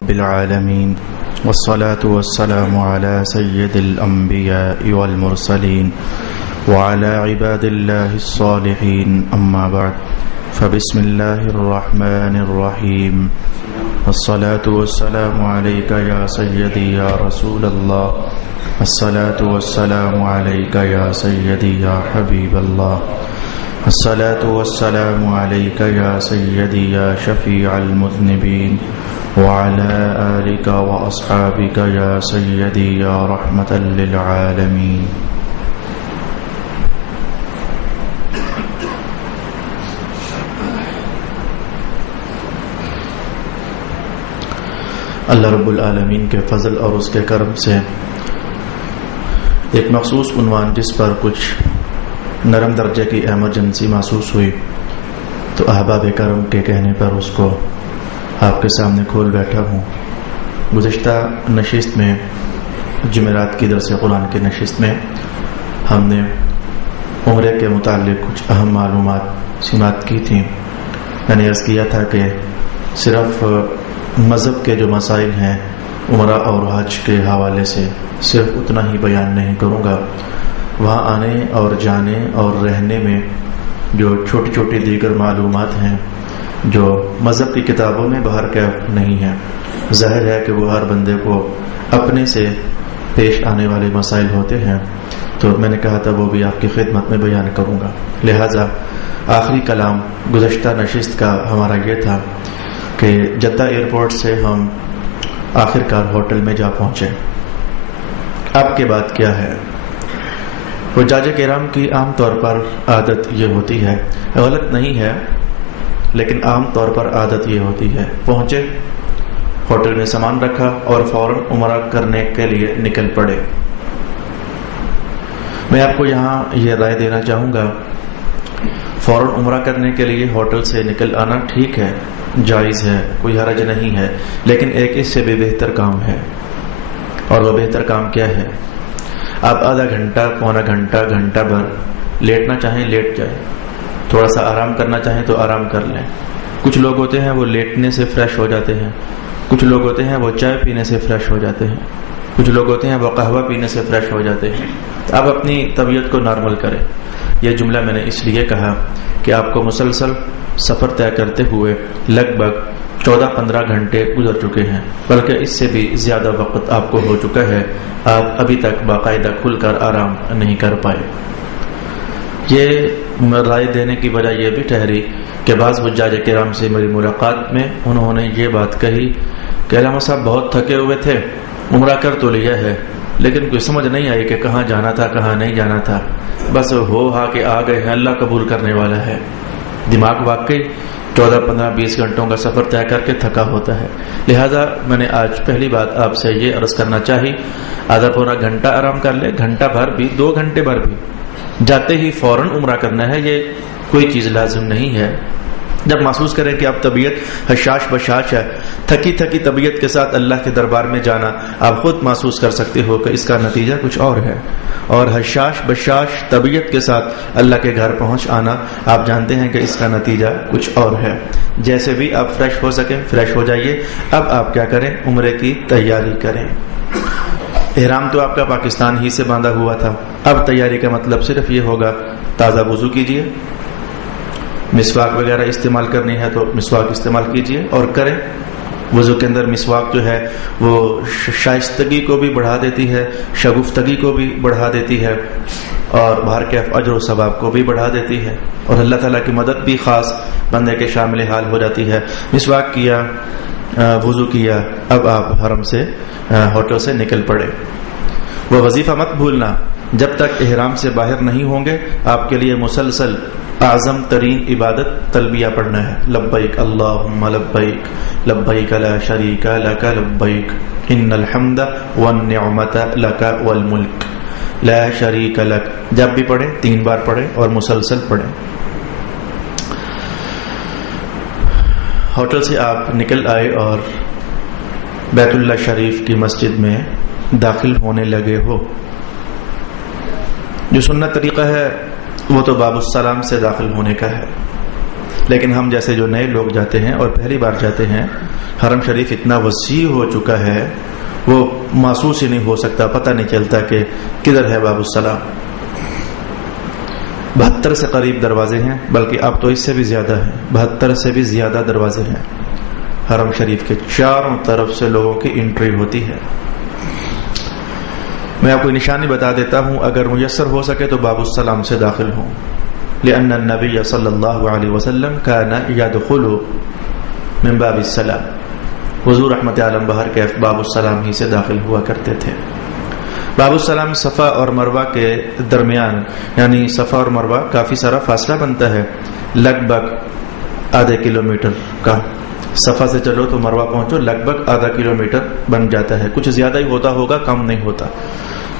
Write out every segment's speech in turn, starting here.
بالعالمين والصلاة والسلام على سيد الأنبياء والمرسلين وعلى عباد الله الصالحين أما بعد فبسم الله الرحمن الرحيم الصلاة والسلام عليك يا سيدي يا رسول الله الصلاة والسلام عليك يا سيدي يا حبيب الله الصلاة والسلام عليك يا سيدي يا شفيع المذنبين وعلى آلك وأصحابك يا سيدي يا رحمة للعالمين. اللہ رب العالمین کے فضل اور اس کے کرم سے ایک مخصوص عنوان جس پر کچھ نرم درجے کی ایمرجنسی محسوس ہوئی تو احباب کرم کے کہنے پر اس کو آپ کے سامنے کھول بیٹھا ہوں. گزشتہ نشست میں جمعرات کی درس قرآن کی نشست میں ہم نے عمرے کے متعلق کچھ اہم معلومات سماعت کی تھیں. میں نے عرض کیا تھا کہ صرف مذہب کے جو مسائل ہیں عمرہ اور حج کے حوالے سے صرف اتنا ہی بیان نہیں کروں گا. وہاں آنے اور جانے اور رہنے میں جو چھوٹی چھوٹی دیگر معلومات ہیں جو مذہب کی کتابوں میں باہر کیف نہیں ہیں، ظاہر ہے کہ وہ ہر بندے کو اپنے سے پیش آنے والے مسائل ہوتے ہیں، تو میں نے کہا تھا وہ بھی آپ کی خدمت میں بیان کروں گا. لہٰذا آخری کلام گزشتہ نشست کا ہمارا یہ تھا کہ جدہ ایئرپورٹ سے ہم آخر کار ہوٹل میں جا پہنچے. اب کے بعد کیا ہے؟ حجاج کرام کی عام طور پر عادت یہ ہوتی ہے، غلط نہیں ہے لیکن عام طور پر عادت یہ ہوتی ہے، پہنچے ہوٹل میں سامان رکھا اور فوراً عمرہ کرنے کے لیے نکل پڑے. میں آپ کو یہاں یہ رائے دینا چاہوں گا، فوراً عمرہ کرنے کے لیے ہوٹل سے نکل آنا ٹھیک ہے، جائز ہے، کوئی حرج نہیں ہے، لیکن ایک اس سے بھی بہتر کام ہے. اور وہ بہتر کام کیا ہے؟ آپ آدھا گھنٹہ، پونا گھنٹہ، گھنٹہ بھر لیٹنا چاہیں لیٹ جائیں، تھوڑا سا آرام کرنا چاہیں تو آرام کر لیں. کچھ لوگ ہوتے ہیں وہ لیٹنے سے فریش ہو جاتے ہیں، کچھ لوگ ہوتے ہیں وہ چائے پینے سے فریش ہو جاتے ہیں، کچھ لوگ ہوتے ہیں وہ قہوہ پینے سے فریش ہو جاتے ہیں. آپ اپنی طبیعت کو نارمل کریں. یہ جملہ میں نے اس لیے کہا کہ آپ کو مسلسل سفر طے کرتے ہوئے لگ بھگ 14-15 گھنٹے گزر چکے ہیں، بلکہ اس سے بھی زیادہ وقت آپ کو ہو چکا ہے. آپ ابھی تک باقاعدہ کھل کر آرام نہیں کر پائے. یہ رائے دینے کی وجہ یہ بھی ٹھہری کہ بعض حجاج کرام سے میری ملاقات میں انہوں نے یہ بات کہی کہ علامہ صاحب بہت تھکے ہوئے تھے، عمرہ کر تو لیا ہے لیکن کوئی سمجھ نہیں آئی کہ کہاں جانا تھا کہاں نہیں جانا تھا، بس ہو ہا کے آ گئے ہیں، اللہ قبول کرنے والا ہے. دماغ واقعی 14-15-20 گھنٹوں کا سفر طے کر کے تھکا ہوتا ہے. لہذا میں نے آج پہلی بات آپ سے یہ عرض کرنا چاہی، آدھا پونا گھنٹہ آرام کر لے، گھنٹہ بھر بھی، 2 گھنٹے بھر بھی. جاتے ہی فوراً عمرہ کرنا ہے یہ کوئی چیز لازم نہیں ہے. جب محسوس کریں کہ اب طبیعت حشاش بشاش ہے، تھکی تھکی طبیعت کے ساتھ اللہ کے دربار میں جانا آپ خود محسوس کر سکتے ہو کہ اس کا نتیجہ کچھ اور ہے. اور حشاش بشاش طبیعت کے ساتھ اللہ کے گھر پہنچ آنا آپ جانتے ہیں کہ اس کا نتیجہ کچھ اور ہے. جیسے بھی آپ فریش ہو سکیں فریش ہو جائیے. اب آپ کیا کریں؟ عمرے کی تیاری کریں. احرام تو آپ کا پاکستان ہی سے باندھا ہوا تھا. اب تیاری کا مطلب صرف یہ ہوگا تازہ وضو کیجئے، مسواک وغیرہ استعمال کرنی ہے تو مسواک استعمال کیجئے اور کریں. وضو کے اندر مسواک جو ہے وہ شائستگی کو بھی بڑھا دیتی ہے، شگفتگی کو بھی بڑھا دیتی ہے اور باہر کے اجر و ثواب کو بھی بڑھا دیتی ہے، اور اللہ تعالیٰ کی مدد بھی خاص بندے کے شامل حال ہو جاتی ہے. مسواک کیا، وضو کیا، اب آپ حرم سے ہوٹل سے نکل پڑے. وہ وظیفہ مت بھولنا، جب تک احرام سے باہر نہیں ہوں گے آپ کے لیے مسلسل اعظم ترین عبادت تلبیہ پڑھنا ہے. لبیک اللہم لبیک لبیک لا شریک لک لبیک ان الحمد والنعمت لک والملک لا شریک لک. جب بھی پڑھیں 3 بار پڑھیں اور مسلسل پڑھیں. ہوٹل سے آپ نکل آئے اور بیت اللہ شریف کی مسجد میں داخل ہونے لگے ہو. جو سنت طریقہ ہے وہ تو باب السلام سے داخل ہونے کا ہے، لیکن ہم جیسے جو نئے لوگ جاتے ہیں اور پہلی بار جاتے ہیں، حرم شریف اتنا وسیع ہو چکا ہے وہ محسوس ہی نہیں ہو سکتا، پتہ نہیں چلتا کہ کدھر ہے باب السلام۔ 72 سے قریب دروازے ہیں، بلکہ اب تو اس سے بھی زیادہ ہیں، 72 سے بھی زیادہ دروازے ہیں۔ حرم شریف کے چاروں طرف سے لوگوں کی انٹری ہوتی ہے۔ میں آپ کو نشانی بتا دیتا ہوں، اگر میسر ہو سکے تو باب السلام سے داخل ہوں، لأن النبی صلی اللہ علیہ وسلم کان یدخل من باب السلام، حضور رحمت عالم بہر کے باب السلام ہی سے داخل ہوا کرتے تھے۔ باب السلام صفا اور مروہ کے درمیان، یعنی صفا اور مروہ کافی سارا فاصلہ بنتا ہے، لگ بھگ آدھے کلومیٹر کا۔ صفا سے چلو تو مروہ پہنچو، لگ بھگ آدھا کلومیٹر بن جاتا ہے، کچھ زیادہ ہی ہوتا ہوگا، کم نہیں ہوتا۔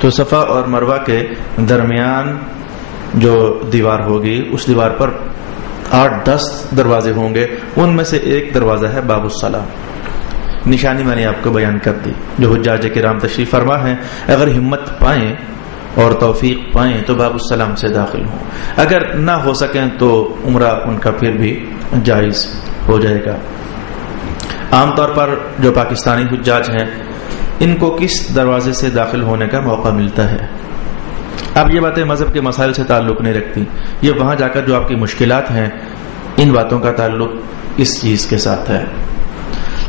تو صفا اور مروہ کے درمیان جو دیوار ہوگی، اس دیوار پر 8-10 دروازے ہوں گے، ان میں سے ایک دروازہ ہے باب السلام۔ نشانی میں نے آپ کو بیان کر دی۔ جو حجاج کرام تشریف فرما ہیں، اگر ہمت پائیں اور توفیق پائیں تو باب السلام سے داخل ہوں، اگر نہ ہو سکیں تو عمرہ ان کا پھر بھی جائز ہو جائے گا۔ عام طور پر جو پاکستانی حجاج ہیں، ان کو کس دروازے سے داخل ہونے کا موقع ملتا ہے؟ اب یہ باتیں مذہب کے مسائل سے تعلق نہیں رکھتی، یہ وہاں جا کر جو آپ کی مشکلات ہیں، ان باتوں کا تعلق اس چیز کے ساتھ ہے۔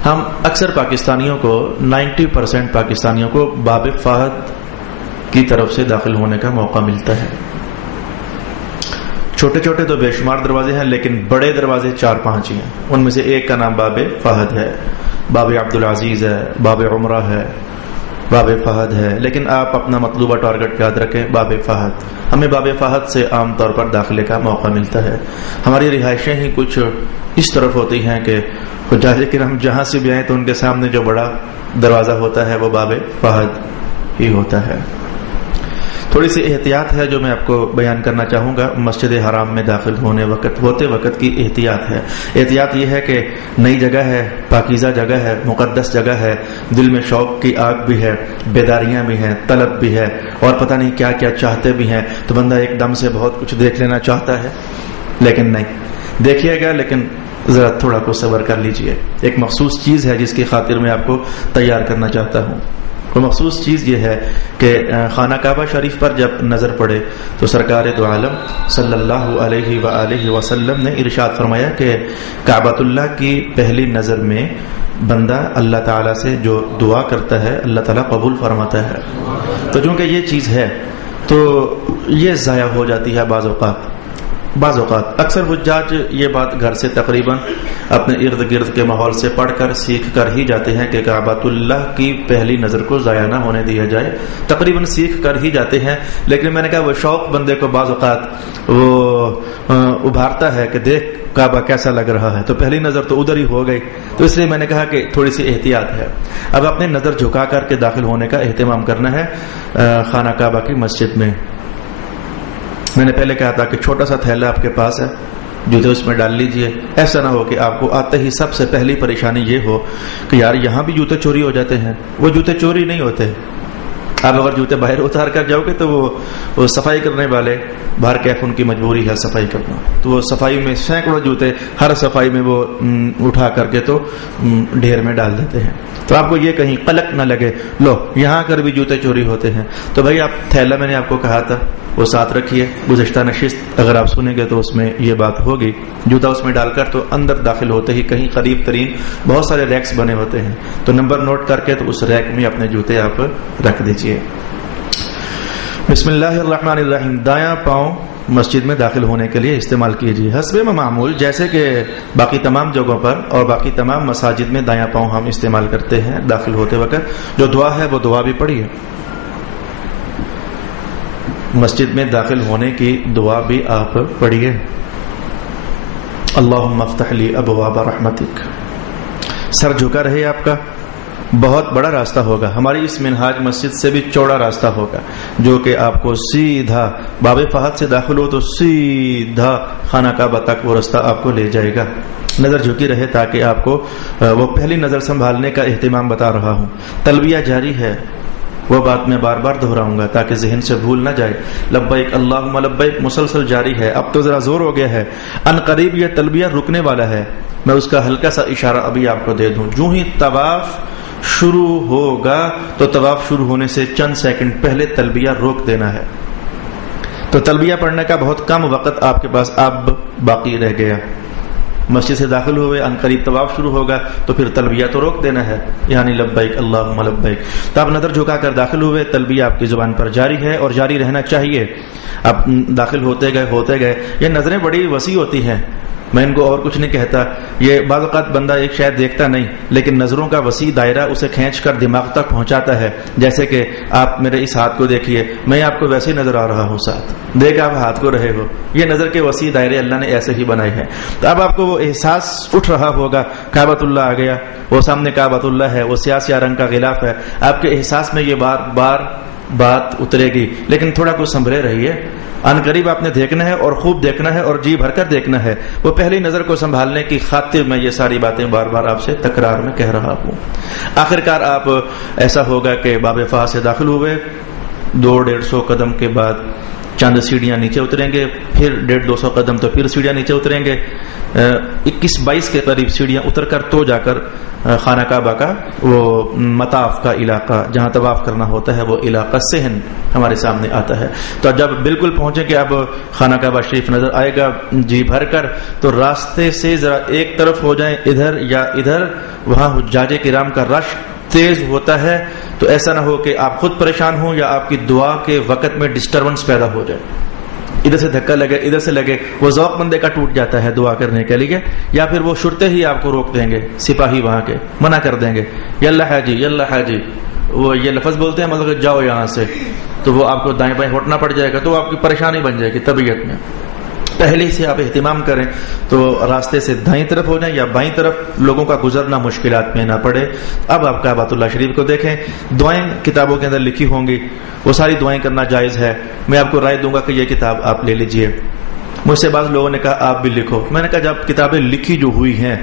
ہم اکثر پاکستانیوں کو 90% پاکستانیوں کو باب فہد کی طرف سے داخل ہونے کا موقع ملتا ہے۔ چھوٹے چھوٹے تو بے شمار دروازے ہیں، لیکن بڑے دروازے 4-5 ہی ہیں، ان میں سے ایک کا نام باب فہد ہے، باب عبدالعزیز ہے، باب عمرہ ہے، باب فہد ہے، لیکن آپ اپنا مطلوبہ ٹارگٹ یاد رکھیں، باب فہد۔ ہمیں باب فہد سے عام طور پر داخلے کا موقع ملتا ہے۔ ہماری رہائشیں ہی کچھ اس طرف ہوتی ہیں کہ حجاج کرام جہاں سے بھی آئیں تو ان کے سامنے جو بڑا دروازہ ہوتا ہے وہ باب فہد ہی ہوتا ہے۔ تھوڑی سی احتیاط ہے جو میں آپ کو بیان کرنا چاہوں گا۔ مسجد حرام میں داخل ہوتے وقت کی احتیاط ہے۔ احتیاط یہ ہے کہ نئی جگہ ہے، پاکیزہ جگہ ہے، مقدس جگہ ہے، دل میں شوق کی آگ بھی ہے، بیداریاں بھی ہیں، طلب بھی ہے، اور پتہ نہیں کیا کیا چاہتے بھی ہیں، تو بندہ ایک دم سے بہت کچھ دیکھ لینا چاہتا ہے، لیکن نہیں دیکھیے گا، لیکن ذرا تھوڑا کو صبر کر لیجئے۔ ایک مخصوص چیز ہے جس کی خاطر میں آپ کو تیار کرنا چاہتا ہوں۔ وہ مخصوص چیز یہ ہے کہ خانہ کعبہ شریف پر جب نظر پڑے تو سرکار دو عالم صلی اللہ علیہ وآلہ وسلم نے ارشاد فرمایا کہ کعبۃ اللہ کی پہلی نظر میں بندہ اللہ تعالیٰ سے جو دعا کرتا ہے اللہ تعالیٰ قبول فرماتا ہے۔ تو چونکہ یہ چیز ہے تو یہ ضائع ہو جاتی ہے بعض اوقات اکثر حجاج یہ بات گھر سے تقریباً اپنے ارد گرد کے ماحول سے پڑھ کر سیکھ کر ہی جاتے ہیں کہ کعبۃ اللہ کی پہلی نظر کو ضائع نہ ہونے دیا جائے، تقریباً سیکھ کر ہی جاتے ہیں۔ لیکن میں نے کہا وہ شوق بندے کو بعض اوقات وہ ابھارتا ہے کہ دیکھ کعبہ کیسا لگ رہا ہے، تو پہلی نظر تو ادھر ہی ہو گئی، تو اس لیے میں نے کہا کہ تھوڑی سی احتیاط ہے۔ اب اپنے نظر جھکا کر کے داخل ہونے کا اہتمام کرنا ہے خانہ کعبہ کی مسجد میں۔ میں نے پہلے کہا تھا کہ چھوٹا سا تھیلا آپ کے پاس ہے، جوتے اس میں ڈال لیجئے، ایسا نہ ہو کہ آپ کو آتے ہی سب سے پہلی پریشانی یہ ہو کہ یار یہاں بھی جوتے چوری ہو جاتے ہیں۔ وہ جوتے چوری نہیں ہوتے، آپ اگر جوتے باہر اتار کر جاؤ گے تو وہ صفائی کرنے والے باہر کیف ان کی مجبوری ہے صفائی کرنا، تو وہ صفائی میں سینکڑوں جوتے ہر صفائی میں وہ اٹھا کر کے تو ڈھیر میں ڈال دیتے ہیں، تو آپ کو یہ کہیں قلق نہ لگے لو یہاں کر بھی جوتے چوری ہوتے ہیں۔ تو بھائی آپ تھیلا میں نے آپ کو کہا تھا وہ ساتھ رکھیے، گزشتہ نشست اگر آپ سنیں گے تو اس میں یہ بات ہوگی، جوتا اس میں ڈال کر تو اندر داخل ہوتے ہی کہیں قریب ترین بہت سارے ریکس بنے ہوتے ہیں، تو نمبر نوٹ کر کے تو اس ریک میں اپنے جوتے آپ رکھ دیجئے۔ بسم اللہ الرحمن الرحیم۔ دایاں پاؤں مسجد میں داخل ہونے کے لیے استعمال کیجیے حسب معمول، جیسے کہ باقی تمام جگہوں پر اور باقی تمام مساجد میں دایاں پاؤں ہم استعمال کرتے ہیں داخل ہوتے وقت۔ جو دعا ہے وہ دعا بھی پڑھیے، مسجد میں داخل ہونے کی دعا بھی آپ پڑھیے، اللہم افتح لی ابواب رحمتک۔ سر جھکا رہے آپ کا، بہت بڑا راستہ ہوگا، ہماری اس منہاج مسجد سے بھی چوڑا راستہ ہوگا جو کہ آپ کو سیدھا باب فہد سے داخل ہو تو سیدھا خانہ کعبہ تک وہ راستہ آپ کو لے جائے گا۔ نظر جھکی رہے تاکہ آپ کو وہ پہلی نظر سنبھالنے کا اہتمام بتا رہا ہوں۔ تلبیہ جاری ہے، وہ بات میں بار بار دہراؤں گا تاکہ ذہن سے بھول نہ جائے. لبیک اللہم لبیک مسلسل جاری ہے. اب تو ذرا زور ہو گیا ہے. ان قریب یہ تلبیہ رکنے والا ہے. میں اس کا ہلکا سا اشارہ ابھی آپ کو دے دوں. جو ہی طواف شروع ہوگا تو طواف شروع ہونے سے چند سیکنڈ پہلے تلبیہ روک دینا ہے. تو تلبیہ پڑھنے کا بہت کم وقت آپ کے پاس اب باقی رہ گیا. مسجد سے داخل ہوئے، ان قریب طواف شروع ہوگا تو پھر تلبیہ تو روک دینا ہے، یعنی لبیک اللہم لبیک. تو آپ نظر جھکا کر داخل ہوئے، تلبیہ آپ کی زبان پر جاری ہے اور جاری رہنا چاہیے. آپ داخل ہوتے گئے. یہ نظریں بڑی وسیع ہوتی ہیں، میں ان کو اور کچھ نہیں کہتا. یہ بعض اوقات بندہ ایک شاید دیکھتا نہیں، لیکن نظروں کا وسیع دائرہ اسے کھینچ کر دماغ تک پہنچاتا ہے. جیسے کہ آپ میرے اس ہاتھ کو دیکھیے، میں آپ کو ویسے ہی نظر آ رہا ہوں، ساتھ دیکھ آپ ہاتھ کو رہے ہو. یہ نظر کے وسیع دائرے اللہ نے ایسے ہی بنائے ہیں. تو اب آپ کو وہ احساس اٹھ رہا ہوگا، کعبۃ اللہ آ گیا، وہ سامنے کعبۃ اللہ ہے، وہ سیاہ سیاہ رنگ کا غلاف ہے. آپ کے احساس میں یہ بار بار بات اترے گی، لیکن تھوڑا کچھ سنبھلے رہیے. ان قریب آپ نے دیکھنا ہے اور خوب دیکھنا ہے اور جی بھر کر دیکھنا ہے. وہ پہلی نظر کو سنبھالنے کی خاطر میں یہ ساری باتیں بار بار آپ سے تکرار میں کہہ رہا ہوں. آخرکار آپ ایسا ہوگا کہ باب فا سے داخل ہوئے، 200-150 قدم کے بعد چند سیڑھیاں نیچے اتریں گے، پھر 150-200 قدم تو پھر سیڑھیاں نیچے اتریں گے. 21-22 کے قریب سیڑھیاں اتر کر تو جا کر خانہ کعبہ کا وہ مطاف کا علاقہ جہاں طواف کرنا ہوتا ہے، وہ علاقہ صحن ہمارے سامنے آتا ہے. تو جب بالکل پہنچے کہ اب خانہ کعبہ شریف نظر آئے گا جی بھر کر، تو راستے سے ذرا ایک طرف ہو جائیں، ادھر یا ادھر. وہاں حجاج کرام کا رش تیز ہوتا ہے، تو ایسا نہ ہو کہ آپ خود پریشان ہوں یا آپ کی دعا کے وقت میں ڈسٹربنس پیدا ہو جائے. ادھر سے دھکا لگے، ادھر سے لگے، وہ ذوق بندے کا ٹوٹ جاتا ہے دعا کرنے کے لیے. یا پھر وہ شرطے ہی آپ کو روک دیں گے، سپاہی وہاں کے منع کر دیں گے، یلا حاجی یلا حاجی، وہ یہ لفظ بولتے ہیں مطلب جاؤ یہاں سے. تو وہ آپ کو دائیں بائیں ہٹنا پڑ جائے گا، تو وہ آپ کی پریشانی بن جائے گی طبیعت میں. پہلے سے آپ اہتمام کریں تو راستے سے دائیں طرف ہو جائیں یا بائیں طرف، لوگوں کا گزرنا مشکلات میں نہ پڑے. اب آپ کعبۃ اللہ شریف کو دیکھیں. دعائیں کتابوں کے اندر لکھی ہوں گی، وہ ساری دعائیں کرنا جائز ہے. میں آپ کو رائے دوں گا کہ یہ کتاب آپ لے لیجئے. مجھ سے بعض لوگوں نے کہا آپ بھی لکھو. میں نے کہا جب کتابیں لکھی جو ہوئی ہیں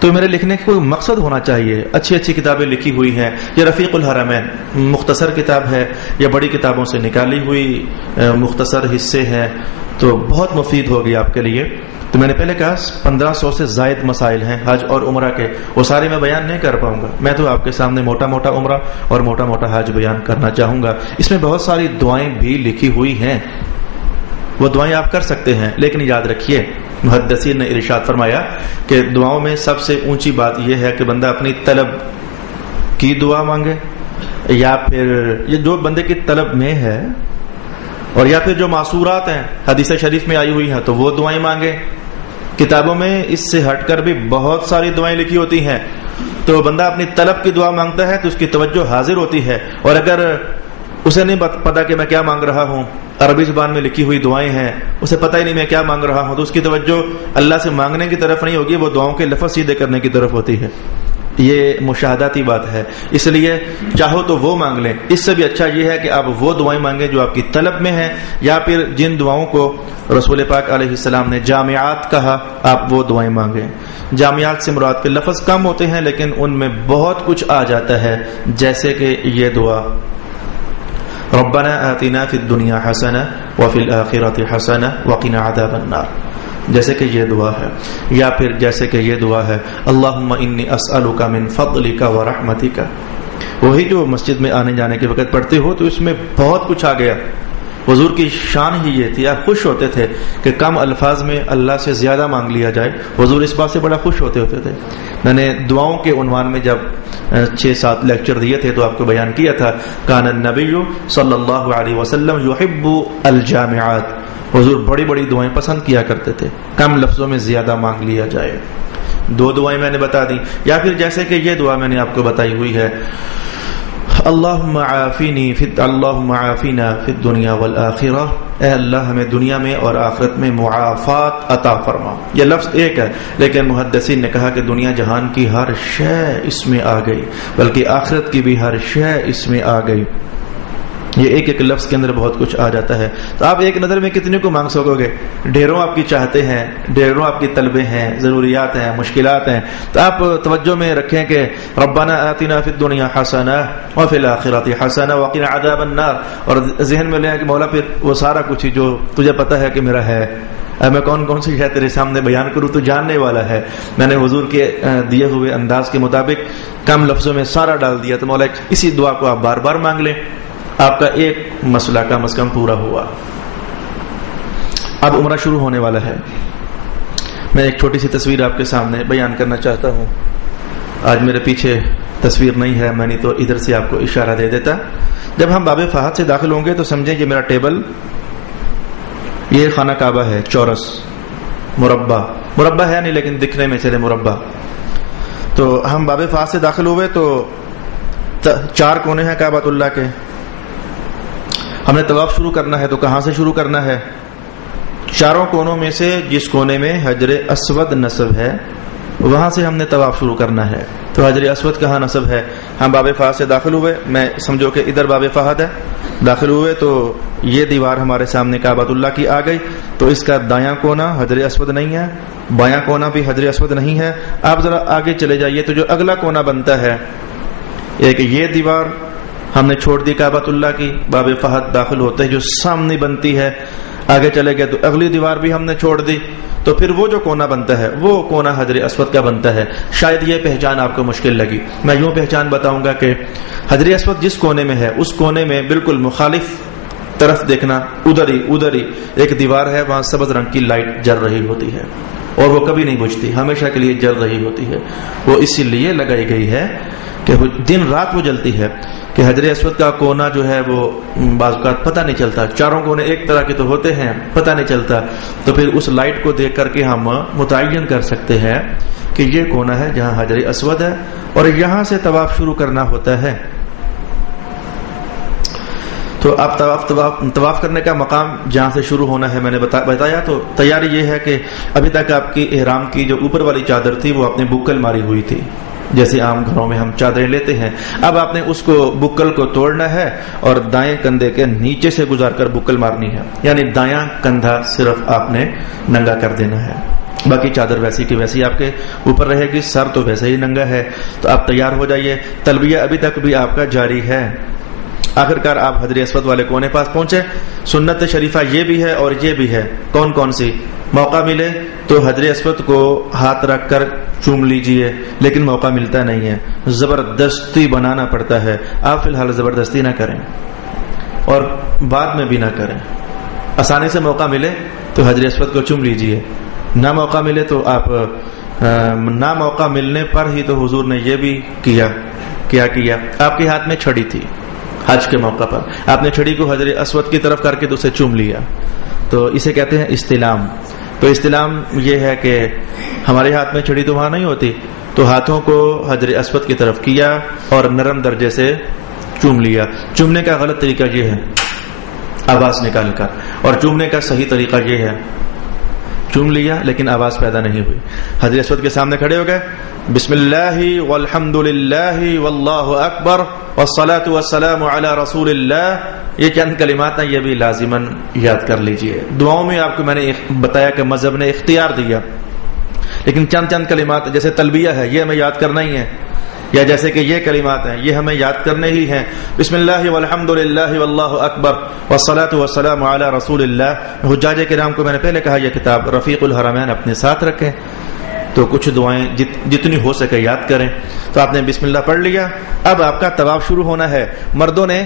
تو میرے لکھنے کا کوئی مقصد ہونا چاہیے. اچھی اچھی کتابیں لکھی ہوئی ہیں. یہ رفیق الحرمین مختصر کتاب ہے، یہ بڑی کتابوں سے نکالی ہوئی مختصر حصے ہیں، تو بہت مفید ہوگی آپ کے لیے. تو میں نے پہلے کہا 1500 سے زائد مسائل ہیں حج اور عمرہ کے، وہ سارے میں بیان نہیں کر پاؤں گا. میں تو آپ کے سامنے موٹا موٹا عمرہ اور موٹا موٹا حج بیان کرنا چاہوں گا. اس میں بہت ساری دعائیں بھی لکھی ہوئی ہیں، وہ دعائیں آپ کر سکتے ہیں. لیکن یاد رکھیے محدثین نے ارشاد فرمایا کہ دعاؤں میں سب سے اونچی بات یہ ہے کہ بندہ اپنی طلب کی دعا مانگے، یا پھر یہ جو بندے کی طلب میں ہے، اور یا پھر جو معصورات ہیں حدیث شریف میں آئی ہوئی ہیں تو وہ دعائیں مانگے. کتابوں میں اس سے ہٹ کر بھی بہت ساری دعائیں لکھی ہوتی ہیں. تو بندہ اپنی طلب کی دعا مانگتا ہے تو اس کی توجہ حاضر ہوتی ہے. اور اگر اسے نہیں پتا کہ میں کیا مانگ رہا ہوں، عربی زبان میں لکھی ہوئی دعائیں ہیں، اسے پتہ ہی نہیں میں کیا مانگ رہا ہوں، تو اس کی توجہ اللہ سے مانگنے کی طرف نہیں ہوگی، وہ دعاؤں کے لفظ سیدھے کرنے کی طرف ہوتی ہے. یہ مشاہداتی بات ہے. اس لیے چاہو تو وہ مانگ لیں. اس سے بھی اچھا یہ ہے کہ آپ وہ دعائیں مانگیں جو آپ کی طلب میں ہیں، یا پھر جن دعاؤں کو رسول پاک علیہ السلام نے جامعات کہا آپ وہ دعائیں مانگیں. جامعات سے مراد کے لفظ کم ہوتے ہیں لیکن ان میں بہت کچھ آ جاتا ہے، جیسے کہ یہ دعا ربنا آتنا فی الدنیا حسنہ وفی الآخرۃ حسنہ وقنا عذاب النار، جیسے کہ یہ دعا ہے. یا پھر جیسے کہ یہ دعا ہے اللہم انی اسألک من فضلک ورحمتک. وہی جو مسجد میں آنے جانے کے وقت پڑھتے ہو تو اس میں بہت کچھ آ گیا. حضور کی شان ہی یہ تھی، آپ خوش ہوتے تھے کہ کم الفاظ میں اللہ سے زیادہ مانگ لیا جائے. حضور اس بات سے بڑا خوش ہوتے تھے. میں نے دعاؤں کے عنوان میں جب 6-7 لیکچر دیے تھے تو آپ کو بیان کیا تھا کان النبی صلی اللہ علیہ وسلم یحب الجامعات. حضور بڑی بڑی دعائیں پسند کیا کرتے تھے، کم لفظوں میں زیادہ مانگ لیا جائے. 2 دعائیں میں نے بتا دی. یا پھر جیسے کہ یہ دعا میں نے آپ کو بتائی ہوئی ہے اللہم عافینا فی الدنیا والآخرہ، اے اللہ ہمیں دنیا میں اور آخرت میں معافات عطا فرما. یہ لفظ ایک ہے لیکن محدثین نے کہا کہ دنیا جہان کی ہر شے اس میں آ گئی، بلکہ آخرت کی بھی ہر شے اس میں آ گئی. یہ ایک ایک لفظ کے اندر بہت کچھ آ جاتا ہے. تو آپ ایک نظر میں کتنے کو مانگ سکو گے؟ ڈھیروں آپ کی چاہتے ہیں، ڈھیروں آپ کی طلبیں ہیں، ضروریات ہیں، مشکلات ہیں. تو آپ توجہ میں رکھیں کہ ربنا آتنا فی الدنیا حسنہ وفی الآخرۃ حسنہ وقنا عذاب النار، اور ذہن میں لیں کہ مولا پھر وہ سارا کچھ جو تجھے پتہ ہے کہ میرا ہے، میں کون کون سی شاید تیرے سامنے بیان کروں، تو جاننے والا ہے. میں نے حضور کے دیے ہوئے انداز کے مطابق کم لفظوں میں سارا ڈال دیا. تو مولا اسی دعا کو آپ بار بار مانگ لیں، آپ کا ایک مسئلہ کم از کم پورا ہوا. اب عمرہ شروع ہونے والا ہے. میں ایک چھوٹی سی تصویر آپ کے سامنے بیان کرنا چاہتا ہوں. آج میرے پیچھے تصویر نہیں ہے، میں نہیں تو ادھر سے آپ کو اشارہ دے دیتا. جب ہم باب فہد سے داخل ہوں گے تو سمجھیں کہ میرا ٹیبل، یہ خانہ کعبہ ہے، چورس مربع ہے نہیں لیکن دکھنے میں چلے مربع. تو ہم باب فہد سے داخل ہوئے تو 4 کونے ہیں کعبۃ اللہ کے. ہم نے طواف شروع کرنا ہے تو کہاں سے شروع کرنا ہے؟ 4 کونوں میں سے جس کونے میں حجر اسود نصب ہے وہاں سے ہم نے طواف شروع کرنا ہے. تو حجر اسود کہاں نصب ہے؟ ہم باب فہد سے داخل ہوئے، میں سمجھو کہ ادھر باب فہد ہے، داخل ہوئے تو یہ دیوار ہمارے سامنے کعبۃ اللہ کی آ گئی. تو اس کا دایاں کونا حجر اسود نہیں ہے، بایاں کونا بھی حجر اسود نہیں ہے. آپ ذرا آگے چلے جائیے تو جو اگلا کونا بنتا ہے، ایک یہ دیوار ہم نے چھوڑ دی کعبۃ اللہ کی، باب فہد داخل ہوتے جو سامنے بنتی ہے. آگے چلے گئے تو اگلی دیوار بھی ہم نے چھوڑ دی. تو پھر وہ جو کونا بنتا ہے وہ کونا حجر اسود کا بنتا ہے. شاید یہ پہچان آپ کو مشکل لگی. میں یوں پہچان بتاؤں گا کہ حجر اسود جس کونے میں ہے اس کونے میں بالکل مخالف طرف دیکھنا، ادھر ہی ایک دیوار ہے، وہاں سبز رنگ کی لائٹ جل رہی ہوتی ہے اور وہ کبھی نہیں بجھتی، ہمیشہ کے لیے جل رہی ہوتی ہے. وہ اسی لیے لگائی گئی ہے کہ دن رات وہ جلتی ہے، کہ حجر اسود کا کونا جو ہے وہ بعض اوقات پتہ نہیں چلتا. 4 کونے ایک طرح کے تو ہوتے ہیں، پتہ نہیں چلتا. تو پھر اس لائٹ کو دیکھ کر کے ہم متعین کر سکتے ہیں کہ یہ کونا ہے جہاں حجر اسود ہے اور یہاں سے طواف شروع کرنا ہوتا ہے. تو آپ طواف کرنے کا مقام جہاں سے شروع ہونا ہے میں نے بتایا. تو تیاری یہ ہے کہ ابھی تک آپ کی احرام کی جو اوپر والی چادر تھی وہ آپ نے بکل ماری ہوئی تھی، جیسے عام گھروں میں ہم چادریں لیتے ہیں. اب آپ نے اس کو بکل کو توڑنا ہے اور دائیں کندھے کے نیچے سے گزار کر بکل مارنی ہے، یعنی دایاں کندھا صرف آپ نے ننگا کر دینا ہے، باقی چادر ویسی کی ویسی آپ کے اوپر رہے گی، سر تو ویسے ہی ننگا ہے. تو آپ تیار ہو جائیے. تلبیہ ابھی تک بھی آپ کا جاری ہے. آخرکار آپ حجر اسود والے کونے پاس پہنچے. سنت شریفہ یہ بھی ہے اور یہ بھی ہے. کون سی؟ موقع ملے تو حجر اسود کو ہاتھ رکھ کر چوم لیجئے، لیکن موقع ملتا نہیں ہے، زبردستی بنانا پڑتا ہے. آپ فی الحال زبردستی نہ کریں اور بعد میں بھی نہ کریں. آسانی سے موقع ملے تو حجر اسود کو چوم لیجئے، نہ موقع ملے تو آپ نہ موقع ملنے پر ہی تو حضور نے یہ بھی کیا. آپ کے ہاتھ میں چھڑی تھی، حج کے موقع پر آپ نے چھڑی کو حجر اسود کی طرف کر کے تو اسے چوم لیا. تو اسے کہتے ہیں استلام. تو استلام یہ ہے کہ ہمارے ہاتھ میں چھڑی تو وہاں نہیں ہوتی، تو ہاتھوں کو حجر اسود کی طرف کیا اور نرم درجے سے چوم لیا. چومنے کا غلط طریقہ یہ ہے آواز نکال کر، اور چومنے کا صحیح طریقہ یہ ہے چوم لیا لیکن آواز پیدا نہیں ہوئی. حجر اسود کے سامنے کھڑے ہو گئے، بسم اللہ والحمد للہ واللہ اکبر والصلاة والسلام علی رسول اللہ. یہ چند کلمات ہیں، یہ بھی لازماً یاد کر لیجئے. دعاؤں میں آپ کو میں نے بتایا کہ مذہب نے اختیار دیا، لیکن چند کلمات جیسے تلبیہ ہے یہ ہمیں یاد کرنا ہی ہے، یا جیسے کہ یہ کلمات ہیں یہ ہمیں یاد کرنے ہی ہیں. بسم اللہ والحمد للہ واللہ اکبر والصلاة والسلام علی رسول اللہ. حجاج کرام کو میں نے پہلے کہا یہ کتاب رفیق الحرمین اپنے ساتھ رکھیں، تو کچھ دعائیں جتنی ہو سکے یاد کریں. تو آپ نے بسم اللہ پڑھ لیا. اب آپ کا طواف شروع ہونا ہے. مردوں نے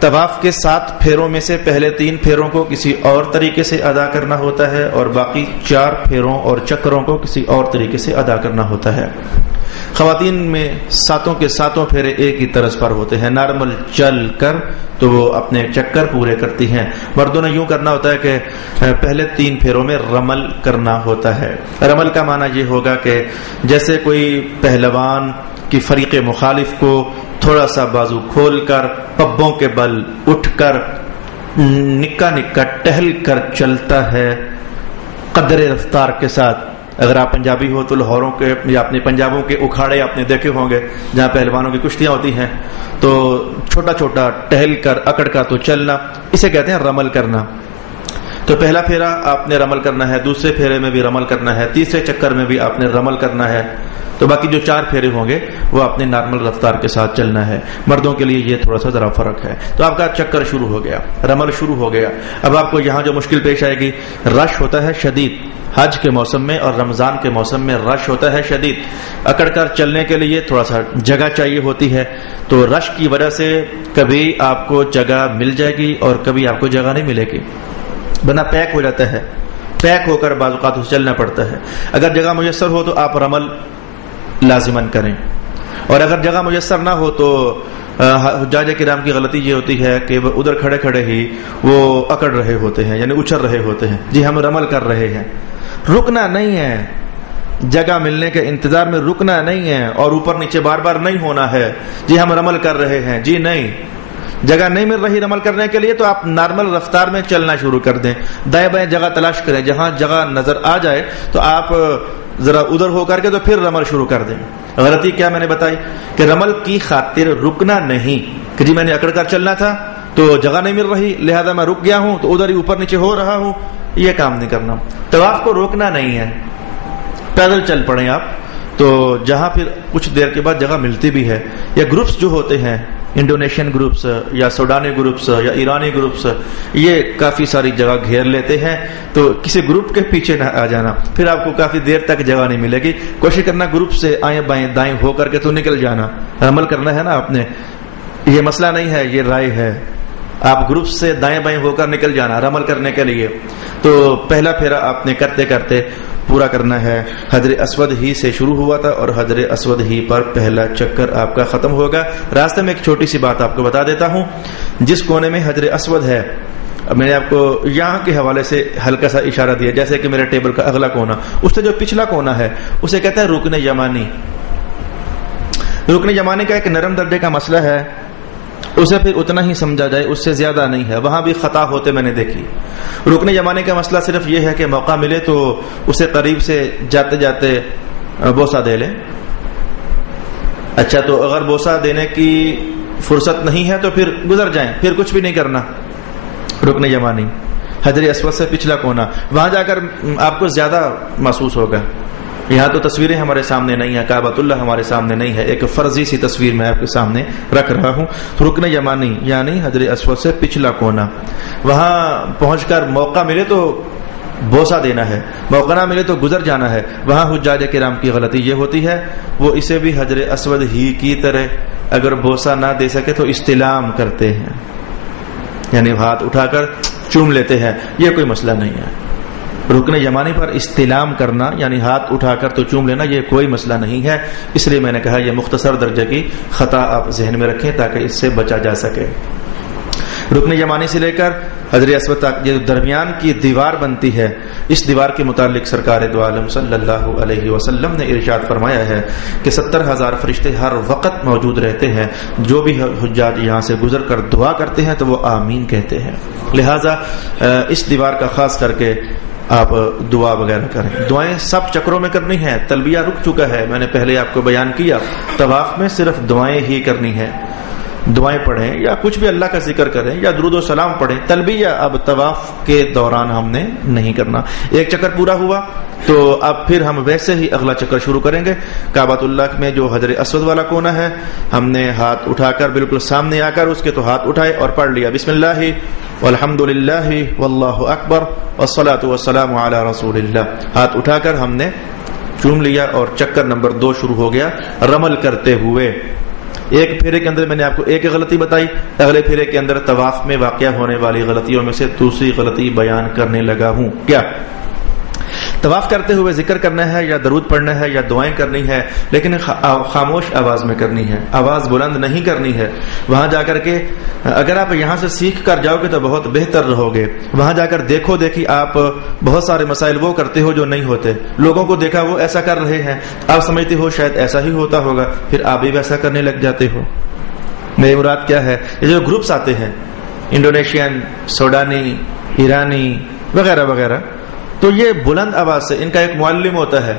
طواف کے 7 پھیروں میں سے پہلے 3 پھیروں کو کسی اور طریقے سے ادا کرنا ہوتا ہے اور باقی 4 پھیروں اور چکروں کو کسی اور طریقے سے ادا کرنا ہوتا ہے. خواتین میں 7 کے 7 پھیرے ایک ہی طرز پر ہوتے ہیں، نارمل چل کر تو وہ اپنے چکر پورے کرتی ہیں. مردوں نے یوں کرنا ہوتا ہے کہ پہلے 3 پھیروں میں رمل کرنا ہوتا ہے. رمل کا معنی یہ ہوگا کہ جیسے کوئی پہلوان کی فریق مخالف کو تھوڑا سا بازو کھول کر پبوں کے بل اٹھ کر نکا ٹہل کر چلتا ہے قدر رفتار کے ساتھ، اگر آپ پنجابی ہو تو لاہوروں کے یا اپنے پنجابوں کے اکھاڑے آپ نے دیکھے ہوں گے جہاں پہلوانوں کی کشتیاں ہوتی ہیں، تو چھوٹا چھوٹا ٹہل کر اکڑ کا تو چلنا، اسے کہتے ہیں رمل کرنا۔ تو پہلا پھیرا آپ نے رمل کرنا ہے، دوسرے پھیرے میں بھی رمل کرنا ہے، تیسرے چکر میں بھی آپ نے رمل کرنا ہے، تو باقی جو 4 پھیرے ہوں گے وہ اپنے نارمل رفتار کے ساتھ چلنا ہے۔ مردوں کے لیے یہ تھوڑا سا ذرا فرق ہے۔ تو آپ کا چکر شروع ہو گیا، رمل شروع ہو گیا۔ اب آپ کو یہاں جو مشکل پیش آئے گی، رش ہوتا ہے شدید حج کے موسم میں اور رمضان کے موسم میں، رش ہوتا ہے شدید، اکڑ کر چلنے کے لیے تھوڑا سا جگہ چاہیے ہوتی ہے، تو رش کی وجہ سے کبھی آپ کو جگہ مل جائے گی اور کبھی آپ کو جگہ نہیں ملے گی، بنا پیک ہو جاتا ہے، پیک ہو کر بعض اوقات چلنا پڑتا ہے۔ اگر جگہ میسر ہو تو آپ رمل لازماً کریں، اور اگر جگہ میسر نہ ہو تو حجاج کرام کی غلطی یہ ہوتی ہے کہ وہ ادھر کھڑے کھڑے ہی وہ اکڑ رہے ہوتے ہیں، یعنی اچھل رہے ہوتے ہیں، جی ہم رمل کر رہے ہیں۔ رکنا نہیں ہے، جگہ ملنے کے انتظار میں رکنا نہیں ہے، اور اوپر نیچے بار بار نہیں ہونا ہے جی ہم رمل کر رہے ہیں، جی نہیں، جگہ نہیں مل رہی رمل کرنے کے لیے تو آپ نارمل رفتار میں چلنا شروع کر دیں، دائیں بائیں جگہ تلاش کریں، جہاں جگہ نظر آ جائے تو آپ ذرا ادھر ہو کر کے تو پھر رمل شروع کر دیں۔ غلطی کیا میں نے بتائی کہ رمل کی خاطر رکنا نہیں کہ جی میں نے اکڑ کر چلنا تھا تو جگہ نہیں مل رہی لہذا میں رک گیا ہوں تو ادھر ہی اوپر نیچے ہو رہا ہوں، یہ کام نہیں کرنا۔ طواف کو روکنا نہیں ہے، پیدل چل پڑیں آپ، تو جہاں پھر کچھ دیر کے بعد جگہ ملتی بھی ہے، یا گروپس جو ہوتے ہیں انڈونیشین گروپس یا سوڈانی گروپس یا ایرانی گروپس، یہ کافی ساری جگہ گھیر لیتے ہیں، تو کسی گروپ کے پیچھے نہ آ جانا، پھر آپ کو کافی دیر تک جگہ نہیں ملے گی۔ کوشش کرنا گروپ سے آئیں بائیں دائیں ہو کر کے تو نکل جانا، عمل کرنا ہے نا آپ نے، یہ مسئلہ نہیں ہے، یہ رائے ہے، آپ گروپ سے دائیں بائیں ہو کر نکل جانا رمل کرنے کے لیے۔ تو پہلا پھیرا آپ نے کرتے کرتے پورا کرنا ہے، حجر اسود ہی سے شروع ہوا تھا اور حجر اسود ہی پر پہلا چکر آپ کا ختم ہوگا۔ راستے میں ایک چھوٹی سی بات آپ کو بتا دیتا ہوں، جس کونے میں حجر اسود ہے، میں نے آپ کو یہاں کے حوالے سے ہلکا سا اشارہ دیا، جیسے کہ میرے ٹیبل کا اگلا کونا، اس سے جو پچھلا کونا ہے اسے کہتا ہے رکن یمانی۔ رکن یمانی کا ایک نرم درجے کا مسئلہ ہے، اسے پھر اتنا ہی سمجھا جائے، اس سے زیادہ نہیں ہے، وہاں بھی خطا ہوتے میں نے دیکھی۔ رکن یمانی کا مسئلہ صرف یہ ہے کہ موقع ملے تو اسے قریب سے جاتے جاتے بوسہ دے لیں۔ اچھا، تو اگر بوسہ دینے کی فرصت نہیں ہے تو پھر گزر جائیں، پھر کچھ بھی نہیں کرنا۔ رکن یمانی حجر اسود سے پچھلا کونا، وہاں جا کر آپ کو زیادہ محسوس ہوگا۔ یہاں تو تصویریں ہمارے سامنے نہیں ہیں، کعبۃ اللہ ہمارے سامنے نہیں ہے، ایک فرضی سی تصویر میں آپ کے سامنے رکھ رہا ہوں۔ رکن یمانی یعنی حجر اسود سے پچھلا کونا، وہاں پہنچ کر موقع ملے تو بوسہ دینا ہے، موقع نہ ملے تو گزر جانا ہے۔ وہاں حجاج کرام کی غلطی یہ ہوتی ہے، وہ اسے بھی حجر اسود ہی کی طرح اگر بوسہ نہ دے سکے تو استلام کرتے ہیں، یعنی ہاتھ اٹھا کر چوم لیتے ہیں، یہ کوئی مسئلہ نہیں ہے۔ رکن یمانی پر استلام کرنا یعنی ہاتھ اٹھا کر تو چوم لینا، یہ کوئی مسئلہ نہیں ہے، اس لیے میں نے کہا یہ مختصر درجے کی خطا آپ ذہن میں رکھیں تاکہ اس سے بچا جا سکے۔ رکن یمانی سے لے کر حجر اسود تک یہ درمیان کی دیوار بنتی ہے، اس دیوار کے متعلق سرکار دو عالم صلی اللہ علیہ وسلم نے ارشاد فرمایا ہے کہ 70,000 فرشتے ہر وقت موجود رہتے ہیں، جو بھی حجاج یہاں سے گزر کر دعا کرتے ہیں تو وہ آمین کہتے ہیں، لہٰذا اس دیوار کا خاص کر کے آپ دعا وغیرہ کریں۔ دعائیں سب چکروں میں کرنی ہے، تلبیہ رک چکا ہے، میں نے پہلے آپ کو بیان کیا، طواف میں صرف دعائیں ہی کرنی ہے، دعائیں پڑھیں یا کچھ بھی اللہ کا ذکر کریں یا درود و سلام پڑھیں، تلبیہ اب طواف کے دوران ہم نے نہیں کرنا۔ ایک چکر پورا ہوا تو اب پھر ہم ویسے ہی اگلا چکر شروع کریں گے۔ کعبۃ اللہ میں جو حجر اسود والا کونا ہے، ہم نے ہاتھ اٹھا کر بالکل سامنے آ کر اس کے تو ہاتھ اٹھائے اور پڑھ لیا بسم اللہ والحمد للہ واللہ اکبر والصلاۃ والسلام علی رسول اللہ، ہاتھ اٹھا کر ہم نے چوم لیا اور چکر نمبر 2 شروع ہو گیا رمل کرتے ہوئے۔ ایک پھیرے کے اندر میں نے آپ کو ایک غلطی بتائی، اگلے پھیرے کے اندر طواف میں واقع ہونے والی غلطیوں میں سے دوسری غلطی بیان کرنے لگا ہوں۔ کیا طواف کرتے ہوئے ذکر کرنا ہے یا درود پڑھنا ہے یا دعائیں کرنی ہے، لیکن خاموش آواز میں کرنی ہے، آواز بلند نہیں کرنی ہے۔ وہاں جا کر کے اگر آپ یہاں سے سیکھ کر جاؤ گے تو بہت بہتر رہو گے، وہاں جا کر دیکھو دیکھی آپ بہت سارے مسائل وہ کرتے ہو جو نہیں ہوتے، لوگوں کو دیکھا وہ ایسا کر رہے ہیں، آپ سمجھتے ہو شاید ایسا ہی ہوتا ہوگا، پھر آپ بھی ویسا کرنے لگ جاتے ہو۔ میری مراد کیا ہے، یہ جو گروپس آتے ہیں انڈونیشین، سوڈانی، ایرانی وغیرہ وغیرہ، تو یہ بلند آواز سے، ان کا ایک معلم ہوتا ہے،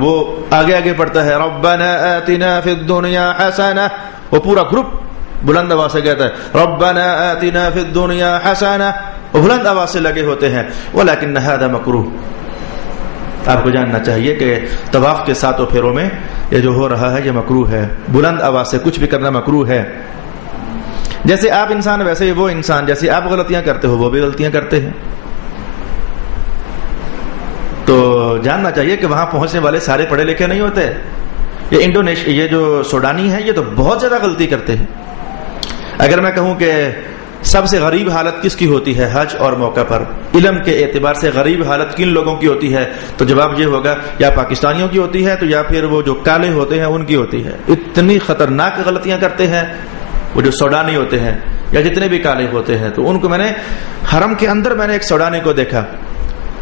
وہ آگے آگے پڑھتا ہے ربنا آتنا فی الدنیا حسنہ، وہ پورا گروپ بلند آواز سے کہتا ہے ربنا آتنا فی الدنیا حسنہ، وہ بلند آواز سے لگے ہوتے ہیں. ولکن ھذا مکروہ، آپ کو جاننا چاہیے کہ طواف کے 7 پھیروں میں یہ جو ہو رہا ہے یہ مکروہ ہے. بلند آواز سے کچھ بھی کرنا مکروہ ہے. جیسے آپ انسان ویسے ہی وہ انسان، جیسے آپ غلطیاں کرتے ہو وہ بھی غلطیاں کرتے ہیں. تو جاننا چاہیے کہ وہاں پہنچنے والے سارے پڑھے لکھے نہیں ہوتے. یہ جو سوڈانی ہے یہ تو بہت زیادہ غلطی کرتے ہیں. اگر میں کہوں کہ سب سے غریب حالت کس کی ہوتی ہے حج اور موقع پر، علم کے اعتبار سے غریب حالت کن لوگوں کی ہوتی ہے، تو جواب یہ ہوگا یا پاکستانیوں کی ہوتی ہے تو یا پھر وہ جو کالے ہوتے ہیں ان کی ہوتی ہے. اتنی خطرناک غلطیاں کرتے ہیں وہ جو سوڈانی ہوتے ہیں یا جتنے بھی کالے ہوتے ہیں. تو ان کو میں نے حرم کے اندر میں نے ایک سوڈانی کو دیکھا،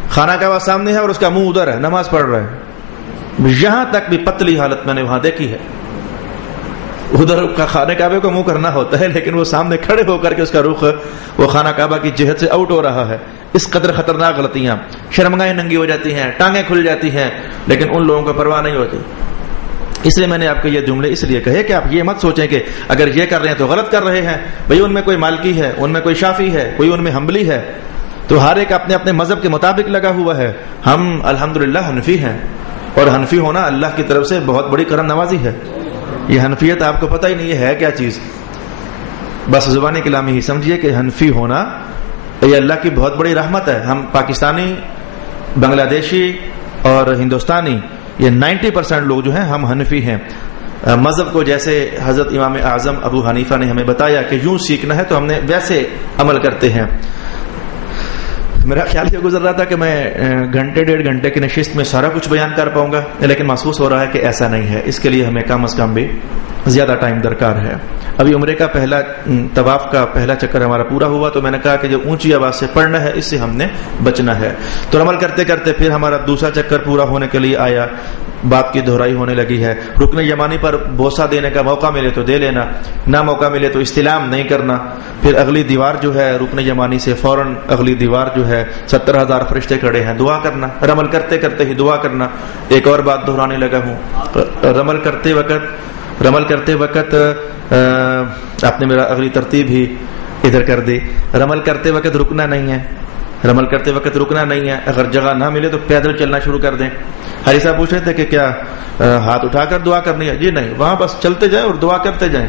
خانہ کعبہ سامنے ہے اور اس کا منہ ادھر ہے، نماز پڑھ رہا ہے. یہاں تک بھی پتلی حالت میں نے وہاں دیکھی ہے. ادھر خانہ کعبے کو منہ کرنا ہوتا ہے لیکن وہ سامنے کھڑے ہو کر کے اس کا رخ وہ خانہ کعبہ کی جہت سے آؤٹ ہو رہا ہے. اس قدر خطرناک غلطیاں، شرمگاہیں ننگی ہو جاتی ہیں، ٹانگیں کھل جاتی ہیں، لیکن ان لوگوں کو پرواہ نہیں ہوتی. اس لیے میں نے آپ کو یہ جملے اس لیے کہے کہ آپ یہ مت سوچیں کہ اگر یہ کر رہے ہیں تو غلط کر رہے ہیں. بھئی ان میں کوئی مالکی ہے، ان میں کوئی شافعی ہے، کوئی ان میں حنبلی ہے، تو ہر ایک اپنے اپنے مذہب کے مطابق لگا ہوا ہے. ہم الحمدللہ حنفی ہیں، اور حنفی ہونا اللہ کی طرف سے بہت بڑی کرم نوازی ہے. یہ حنفیت آپ کو پتہ ہی نہیں ہے کیا چیز، بس زبانی کلامی ہی سمجھیے کہ حنفی ہونا یہ اللہ کی بہت بڑی رحمت ہے. ہم پاکستانی، بنگلہ دیشی اور ہندوستانی یہ 90% لوگ جو ہیں ہم حنفی ہیں. مذہب کو جیسے حضرت امام اعظم ابو حنیفہ نے ہمیں بتایا کہ یوں سیکھنا ہے تو ہم نے ویسے عمل کرتے ہیں. میرا خیال یہ گزر رہا تھا کہ میں گھنٹے 1.5 گھنٹے کی نشست میں سارا کچھ بیان کر پاؤں گا، لیکن محسوس ہو رہا ہے کہ ایسا نہیں ہے. اس کے لیے ہمیں کم از کم بھی زیادہ ٹائم درکار ہے. ابھی عمرے کا پہلا طواف کا پہلا چکر ہمارا پورا ہوا تو میں نے کہا کہ جو اونچی آواز سے پڑھنا ہے اس سے ہم نے بچنا ہے. تو عمل کرتے کرتے پھر ہمارا دوسرا چکر پورا ہونے کے لیے آیا. بات کی دہرائی ہونے لگی ہے. رکن یمانی پر بوسہ دینے کا موقع ملے تو دے لینا، نہ موقع ملے تو استلام نہیں کرنا. پھر اگلی دیوار جو ہے رکن یمانی سے فوراً اگلی دیوار جو ہے 70,000 فرشتے کھڑے ہیں، دعا کرنا. رمل کرتے کرتے ہی دعا کرنا. ایک اور بات دہرانے لگا ہوں، رمل کرتے وقت آپ نے میرا اگلی ترتیب ہی ادھر کر دی. رمل کرتے وقت رکنا نہیں ہے، رمل کرتے وقت رکنا نہیں ہے. اگر جگہ نہ ملے تو پیدل چلنا شروع کر دیں. حاجی صاحب پوچھ رہے تھے کہ کیا ہاتھ اٹھا کر دعا کرنی ہے؟ جی نہیں، وہاں بس چلتے جائیں اور دعا کرتے جائیں.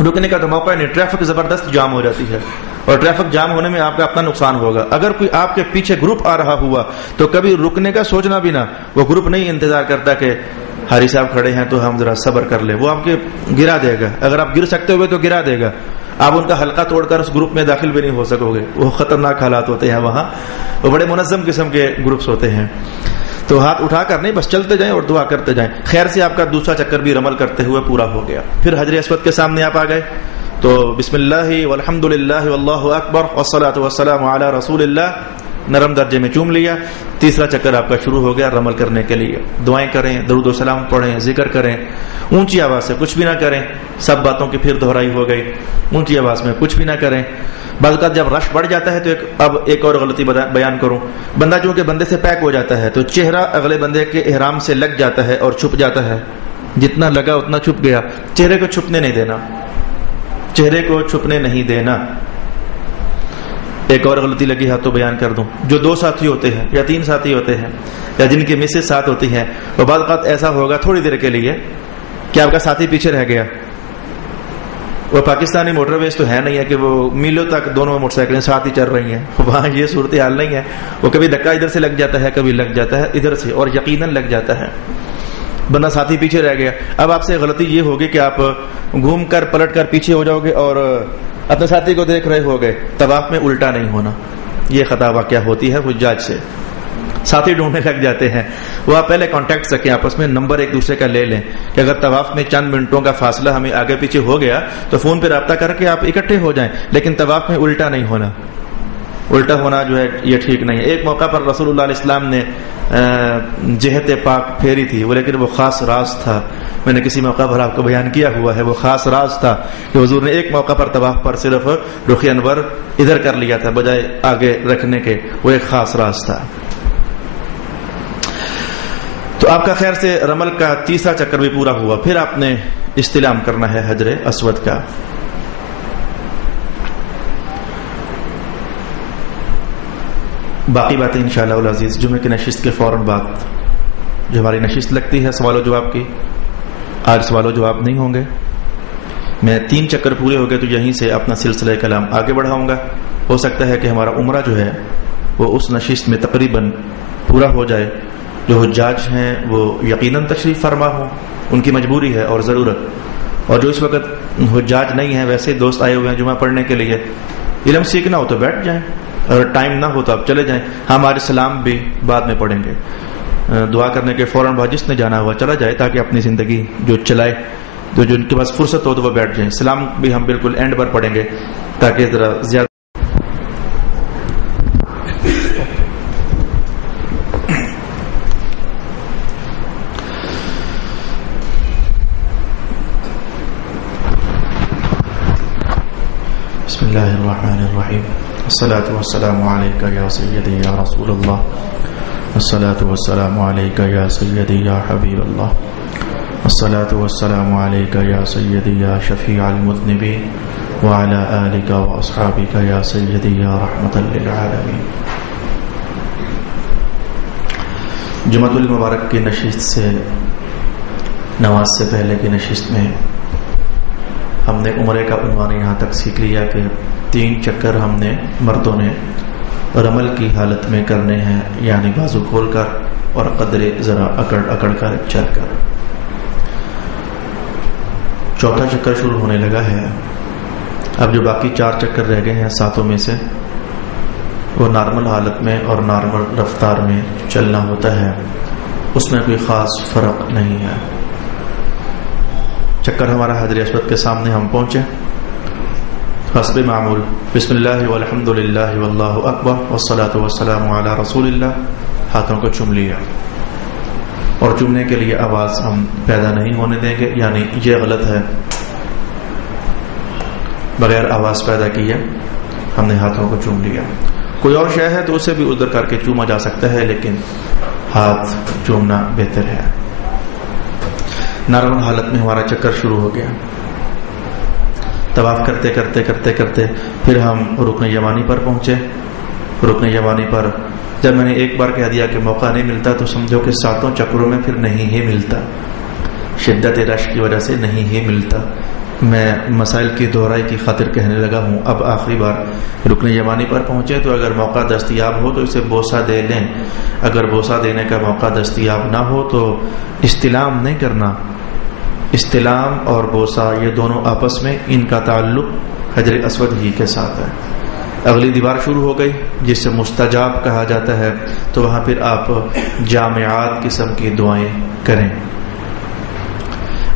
رکنے کا تو موقع نہیں. ٹریفک زبردست جام ہو جاتی ہے اور ٹریفک جام ہونے میں آپ کا اپنا نقصان ہوگا. اگر کوئی آپ کے پیچھے گروپ آ رہا ہوا تو کبھی رکنے کا سوچنا بھی نہ. وہ گروپ نہیں انتظار کرتا کہ حاجی صاحب کھڑے ہیں تو ہم ذرا صبر کر لیں. وہ آپ کے گرا دے گا. اگر آپ گر سکتے ہوئے تو گرا دے گا. آپ ان کا حلقہ توڑ کر اس گروپ میں داخل بھی نہیں ہو سکو گے. وہ خطرناک حالات ہوتے ہیں وہاں. وہ بڑے منظم قسم کے گروپس ہوتے ہیں. تو ہاتھ اٹھا کر نہیں، بس چلتے جائیں اور دعا کرتے جائیں. خیر سے آپ کا دوسرا چکر بھی رمل کرتے ہوئے پورا ہو گیا. پھر حجر اسود کے سامنے آپ آ گئے تو بسم اللہ والحمد للہ واللہ اکبر والصلاۃ والسلام علی رسول اللہ نرم درجے میں چوم لیا. تیسرا چکر آپ کا شروع ہو گیا رمل کرنے کے لیے. دعائیں کریں، درود و سلام پڑھیں، ذکر کریں. اونچی آواز سے کچھ بھی نہ کریں. سب باتوں کی پھر دہرائی ہو گئی. اونچی آواز میں کچھ بھی نہ کریں. بعض اوقات جب رش بڑھ جاتا ہے تو اب ایک اور غلطی بیان کروں. بندہ چونکہ بندے سے پیک ہو جاتا ہے تو چہرہ اگلے بندے کے احرام سے لگ جاتا ہے اور چھپ جاتا ہے. جتنا لگا اتنا چھپ گیا. چہرے کو چھپنے نہیں دینا، چہرے کو چھپنے نہیں دینا. ایک اور غلطی لگی ہاتھ تو بیان کر دوں. جو 2 ساتھی ہوتے ہیں یا 3 ساتھی ہوتے ہیں یا جن کی مسز ساتھ ہوتی ہیں، وہ بعض اوقات ایسا ہوگا تھوڑی دیر کے لیے کہ آپ کا ساتھی پیچھے رہ گیا. وہ پاکستانی موٹر ویز تو ہے نہیں ہے کہ وہ میلوں تک دونوں موٹر سائیکلیں ساتھ ہی چل رہی ہیں. وہاں یہ صورتحال نہیں ہے. وہ کبھی دھکا ادھر سے لگ جاتا ہے، کبھی لگ جاتا ہے ادھر سے، اور یقیناً لگ جاتا ہے. بندہ ساتھی پیچھے رہ گیا. اب آپ سے غلطی یہ ہوگی کہ آپ گھوم کر پلٹ کر پیچھے ہو جاؤ گے اور اپنے ساتھی کو دیکھ رہے ہو گئے. طواف میں الٹا نہیں ہونا. یہ خطا واقعہ ہوتی ہے حجاج سے. ساتھی ڈھونڈنے لگ جاتے ہیں. وہ آپ پہلے کانٹیکٹ رکھیں، آپس میں نمبر ایک دوسرے کا لے لیں کہ اگر طواف میں چند منٹوں کا فاصلہ ہمیں آگے پیچھے ہو گیا تو فون پہ رابطہ کر کے آپ اکٹھے ہو جائیں. لیکن طواف میں الٹا نہیں ہونا. الٹا ہونا جو ہے یہ ٹھیک نہیں ہے. ایک موقع پر رسول اللہ علیہ السلام نے جہت پاک پھیری تھی، لیکن وہ خاص راز تھا. میں نے کسی موقع پر آپ کو بیان کیا ہوا ہے. وہ خاص راز تھا کہ حضور نے ایک موقع پر طواف پر صرف رخ انور ادھر کر لیا تھا بجائے آگے رکھنے کے. وہ ایک خاص راز تھا. تو آپ کا خیر سے رمل کا تیسرا چکر بھی پورا ہوا. پھر آپ نے استلام کرنا ہے حجر اسود کا. باقی باتیں انشاءاللہ العزیز جمعے کی نشست کے فوراً بعد جو ہماری نشست لگتی ہے سوال و جواب کی. آج سوال و جواب نہیں ہوں گے. میں 3 چکر پورے ہو گئے تو یہیں سے اپنا سلسلہ کلام آگے بڑھاؤں گا. ہو سکتا ہے کہ ہمارا عمرہ جو ہے وہ اس نشست میں تقریباً پورا ہو جائے. جو حجاج ہیں وہ یقیناً تشریف فرما ہوں، ان کی مجبوری ہے اور ضرورت. اور جو اس وقت حجاج نہیں ہیں ویسے دوست آئے ہوئے ہیں جمعہ پڑھنے کے لیے، علم سیکھنا ہو تو بیٹھ جائیں، اگر ٹائم نہ ہو تو آپ چلے جائیں. ہمارے سلام بھی بعد میں پڑھیں گے. دعا کرنے کے فوراً بعد جس نے جانا ہوا چلا جائے تاکہ اپنی زندگی جو چلائے. جو ان کے پاس فرصت ہو تو وہ بیٹھ جائیں. سلام بھی ہم بالکل اینڈ پر پڑھیں گے تاکہ ذرا زیادہ. بسم اللہ الرحمن الرحیم. الصلاة والسلام علیکہ یا سیدی یا رسول اللہ. الصلاة والسلام علیکہ یا سیدی یا حبیب اللہ. الصلاة والسلام علیکہ یا سیدی یا شفیع المذنبین وعلی آلکہ واصحابکہ یا سیدی یا رحمت للعالمین. جمعۃ المبارک کی نشست سے نماز سے پہلے کی نشست میں ہم نے عمرے کا عنوان یہاں تک سیکھ لیا کہ 3 چکر ہم نے مردوں نے رمل کی حالت میں کرنے ہیں، یعنی بازو کھول کر اور قدرے ذرا اکڑ اکڑ کر چل کر. 4تھا چکر شروع ہونے لگا ہے. اب جو باقی 4 چکر رہ گئے ہیں 7 میں سے وہ نارمل حالت میں اور نارمل رفتار میں چلنا ہوتا ہے. اس میں کوئی خاص فرق نہیں ہے. چکر ہمارا حجر اسود کے سامنے ہم پہنچے، حسب معمول بسم اللہ والحمد للہ واللہ اکبر والصلاة والسلام علی رسول اللہ. ہاتھوں کو چوم لیا، اور چومنے کے لیے آواز ہم پیدا نہیں ہونے دیں گے، یعنی یہ غلط ہے. بغیر آواز پیدا کیے ہم نے ہاتھوں کو چوم لیا. کوئی اور شے ہے تو اسے بھی ادھر کر کے چوما جا سکتا ہے، لیکن ہاتھ چومنا بہتر ہے. نارمل حالت میں ہمارا چکر شروع ہو گیا. طواف کرتے کرتے کرتے کرتے پھر ہم رکن یمانی پر پہنچے. رکن یمانی پر جب میں نے ایک بار کہہ دیا کہ موقع نہیں ملتا تو سمجھو کہ 7 چکروں میں پھر نہیں ہی ملتا. شدت رش کی وجہ سے نہیں ہی ملتا. میں مسائل کی دہرائی کی خاطر کہنے لگا ہوں. اب آخری بار رکن یمانی پر پہنچے تو اگر موقع دستیاب ہو تو اسے بوسہ دے لیں. اگر بوسہ دینے کا موقع دستیاب نہ ہو تو استلام نہیں کرنا. استلام اور بوسہ یہ دونوں آپس میں ان کا تعلق حجر اسود ہی کے ساتھ ہے. اگلی دیوار شروع ہو گئی جس سے مستجاب کہا جاتا ہے، تو وہاں پھر آپ جامعات قسم کی دعائیں کریں.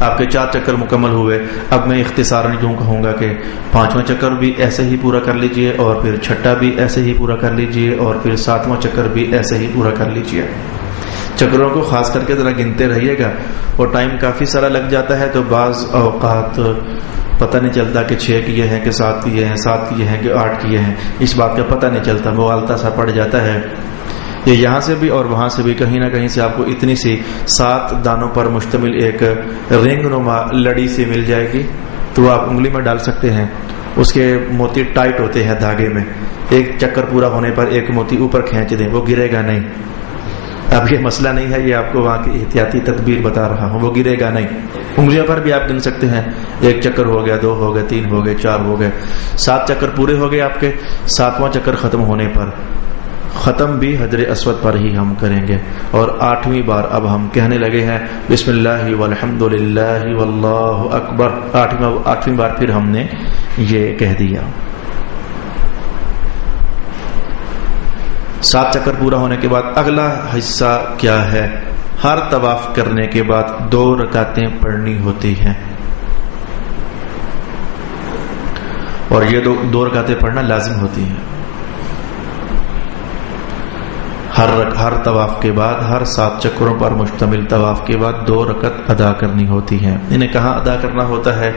آپ کے 4 چکر مکمل ہوئے. اب میں اختصاراً یوں کہوں گا کہ 5واں چکر بھی ایسے ہی پورا کر لیجئے، اور پھر 6واں بھی ایسے ہی پورا کر لیجئے، اور پھر 7واں چکر بھی ایسے ہی پورا کر لیجئے. چکروں کو خاص کر کے ذرا گنتے رہیے گا، اور ٹائم کافی سارا لگ جاتا ہے تو بعض اوقات پتہ نہیں چلتا کہ 6 کیے ہیں کہ 7 کیے ہیں، 7 کیے ہیں کہ 8 کیے ہیں. اس بات کا پتہ نہیں چلتا، مغالطہ سا پڑ جاتا ہے. یہ یہاں سے بھی اور وہاں سے بھی کہیں نہ کہیں سے آپ کو اتنی سی 7 دانوں پر مشتمل ایک رنگ نما لڑی سی مل جائے گی، تو آپ انگلی میں ڈال سکتے ہیں. اس کے موتی ٹائٹ ہوتے ہیں دھاگے میں. ایک چکر پورا ہونے پر ایک موتی اوپر کھینچ دیں، وہ گرے گا نہیں. اب یہ مسئلہ نہیں ہے، یہ آپ کو وہاں کی احتیاطی تدبیر بتا رہا ہوں. وہ گرے گا نہیں. انگلیوں پر بھی آپ گن سکتے ہیں. 1 چکر ہو گیا، 2 ہو گئے، 3 ہو گئے، 4 ہو گئے. 7 چکر پورے ہو گئے آپ کے. 7واں چکر ختم ہونے پر ختم بھی حجر اسود پر ہی ہم کریں گے. اور 8ویں بار اب ہم کہنے لگے ہیں بسم اللہ والحمد للہ واللہ اکبر. 8ویں بار پھر ہم نے یہ کہہ دیا. 7 چکر پورا ہونے کے بعد اگلا حصہ کیا ہے؟ ہر طواف کرنے کے بعد 2 رکعتیں پڑھنی ہوتی ہیں، اور یہ 2 رکعتیں پڑھنا لازم ہوتی ہیں. ہر طواف کے بعد، ہر 7 چکروں پر مشتمل طواف کے بعد 2 رکعت ادا کرنی ہوتی ہیں۔ انہیں کہاں ادا کرنا ہوتا ہے؟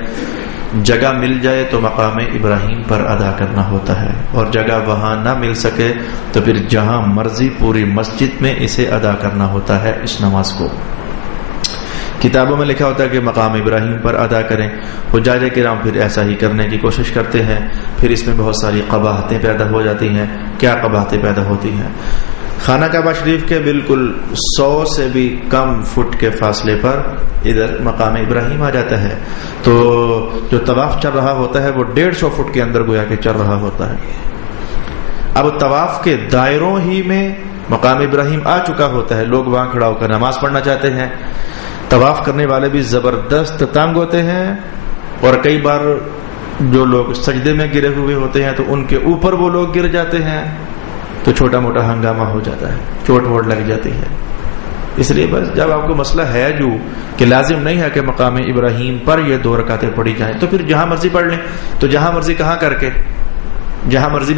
جگہ مل جائے تو مقام ابراہیم پر ادا کرنا ہوتا ہے، اور جگہ وہاں نہ مل سکے تو پھر جہاں مرضی پوری مسجد میں اسے ادا کرنا ہوتا ہے اس نماز کو۔ کتابوں میں لکھا ہوتا ہے کہ مقام ابراہیم پر ادا کریں، حجاج کرام پھر ایسا ہی کرنے کی کوشش کرتے ہیں، پھر اس میں بہت ساری قباحتیں پیدا ہو جاتی ہیں۔ کیا قباحتیں پیدا ہوتی ہیں؟ خانہ کعبہ شریف کے بالکل 100 سے بھی کم فٹ کے فاصلے پر ادھر مقام ابراہیم آ جاتا ہے، تو جو طواف چل رہا ہوتا ہے وہ 150 فٹ کے اندر گویا کہ چل رہا ہوتا ہے۔ اب طواف کے دائروں ہی میں مقام ابراہیم آ چکا ہوتا ہے، لوگ وہاں کھڑا ہو کر نماز پڑھنا چاہتے ہیں۔ طواف کرنے والے بھی زبردست تنگ ہوتے ہیں، اور کئی بار جو لوگ سجدے میں گرے ہوئے ہوتے ہیں تو ان کے اوپر وہ لوگ گر جاتے ہیں، تو چھوٹا موٹا ہنگامہ ہو جاتا ہے، چوٹ ووٹ لگ جاتی ہے۔ اس لیے بس جب آپ کو مسئلہ ہے جو کہ لازم نہیں ہے کہ مقام ابراہیم پر یہ 2 رکعتیں پڑھی جائیں، تو پھر جہاں مرضی پڑھ لیں، تو جہاں مرضی بھی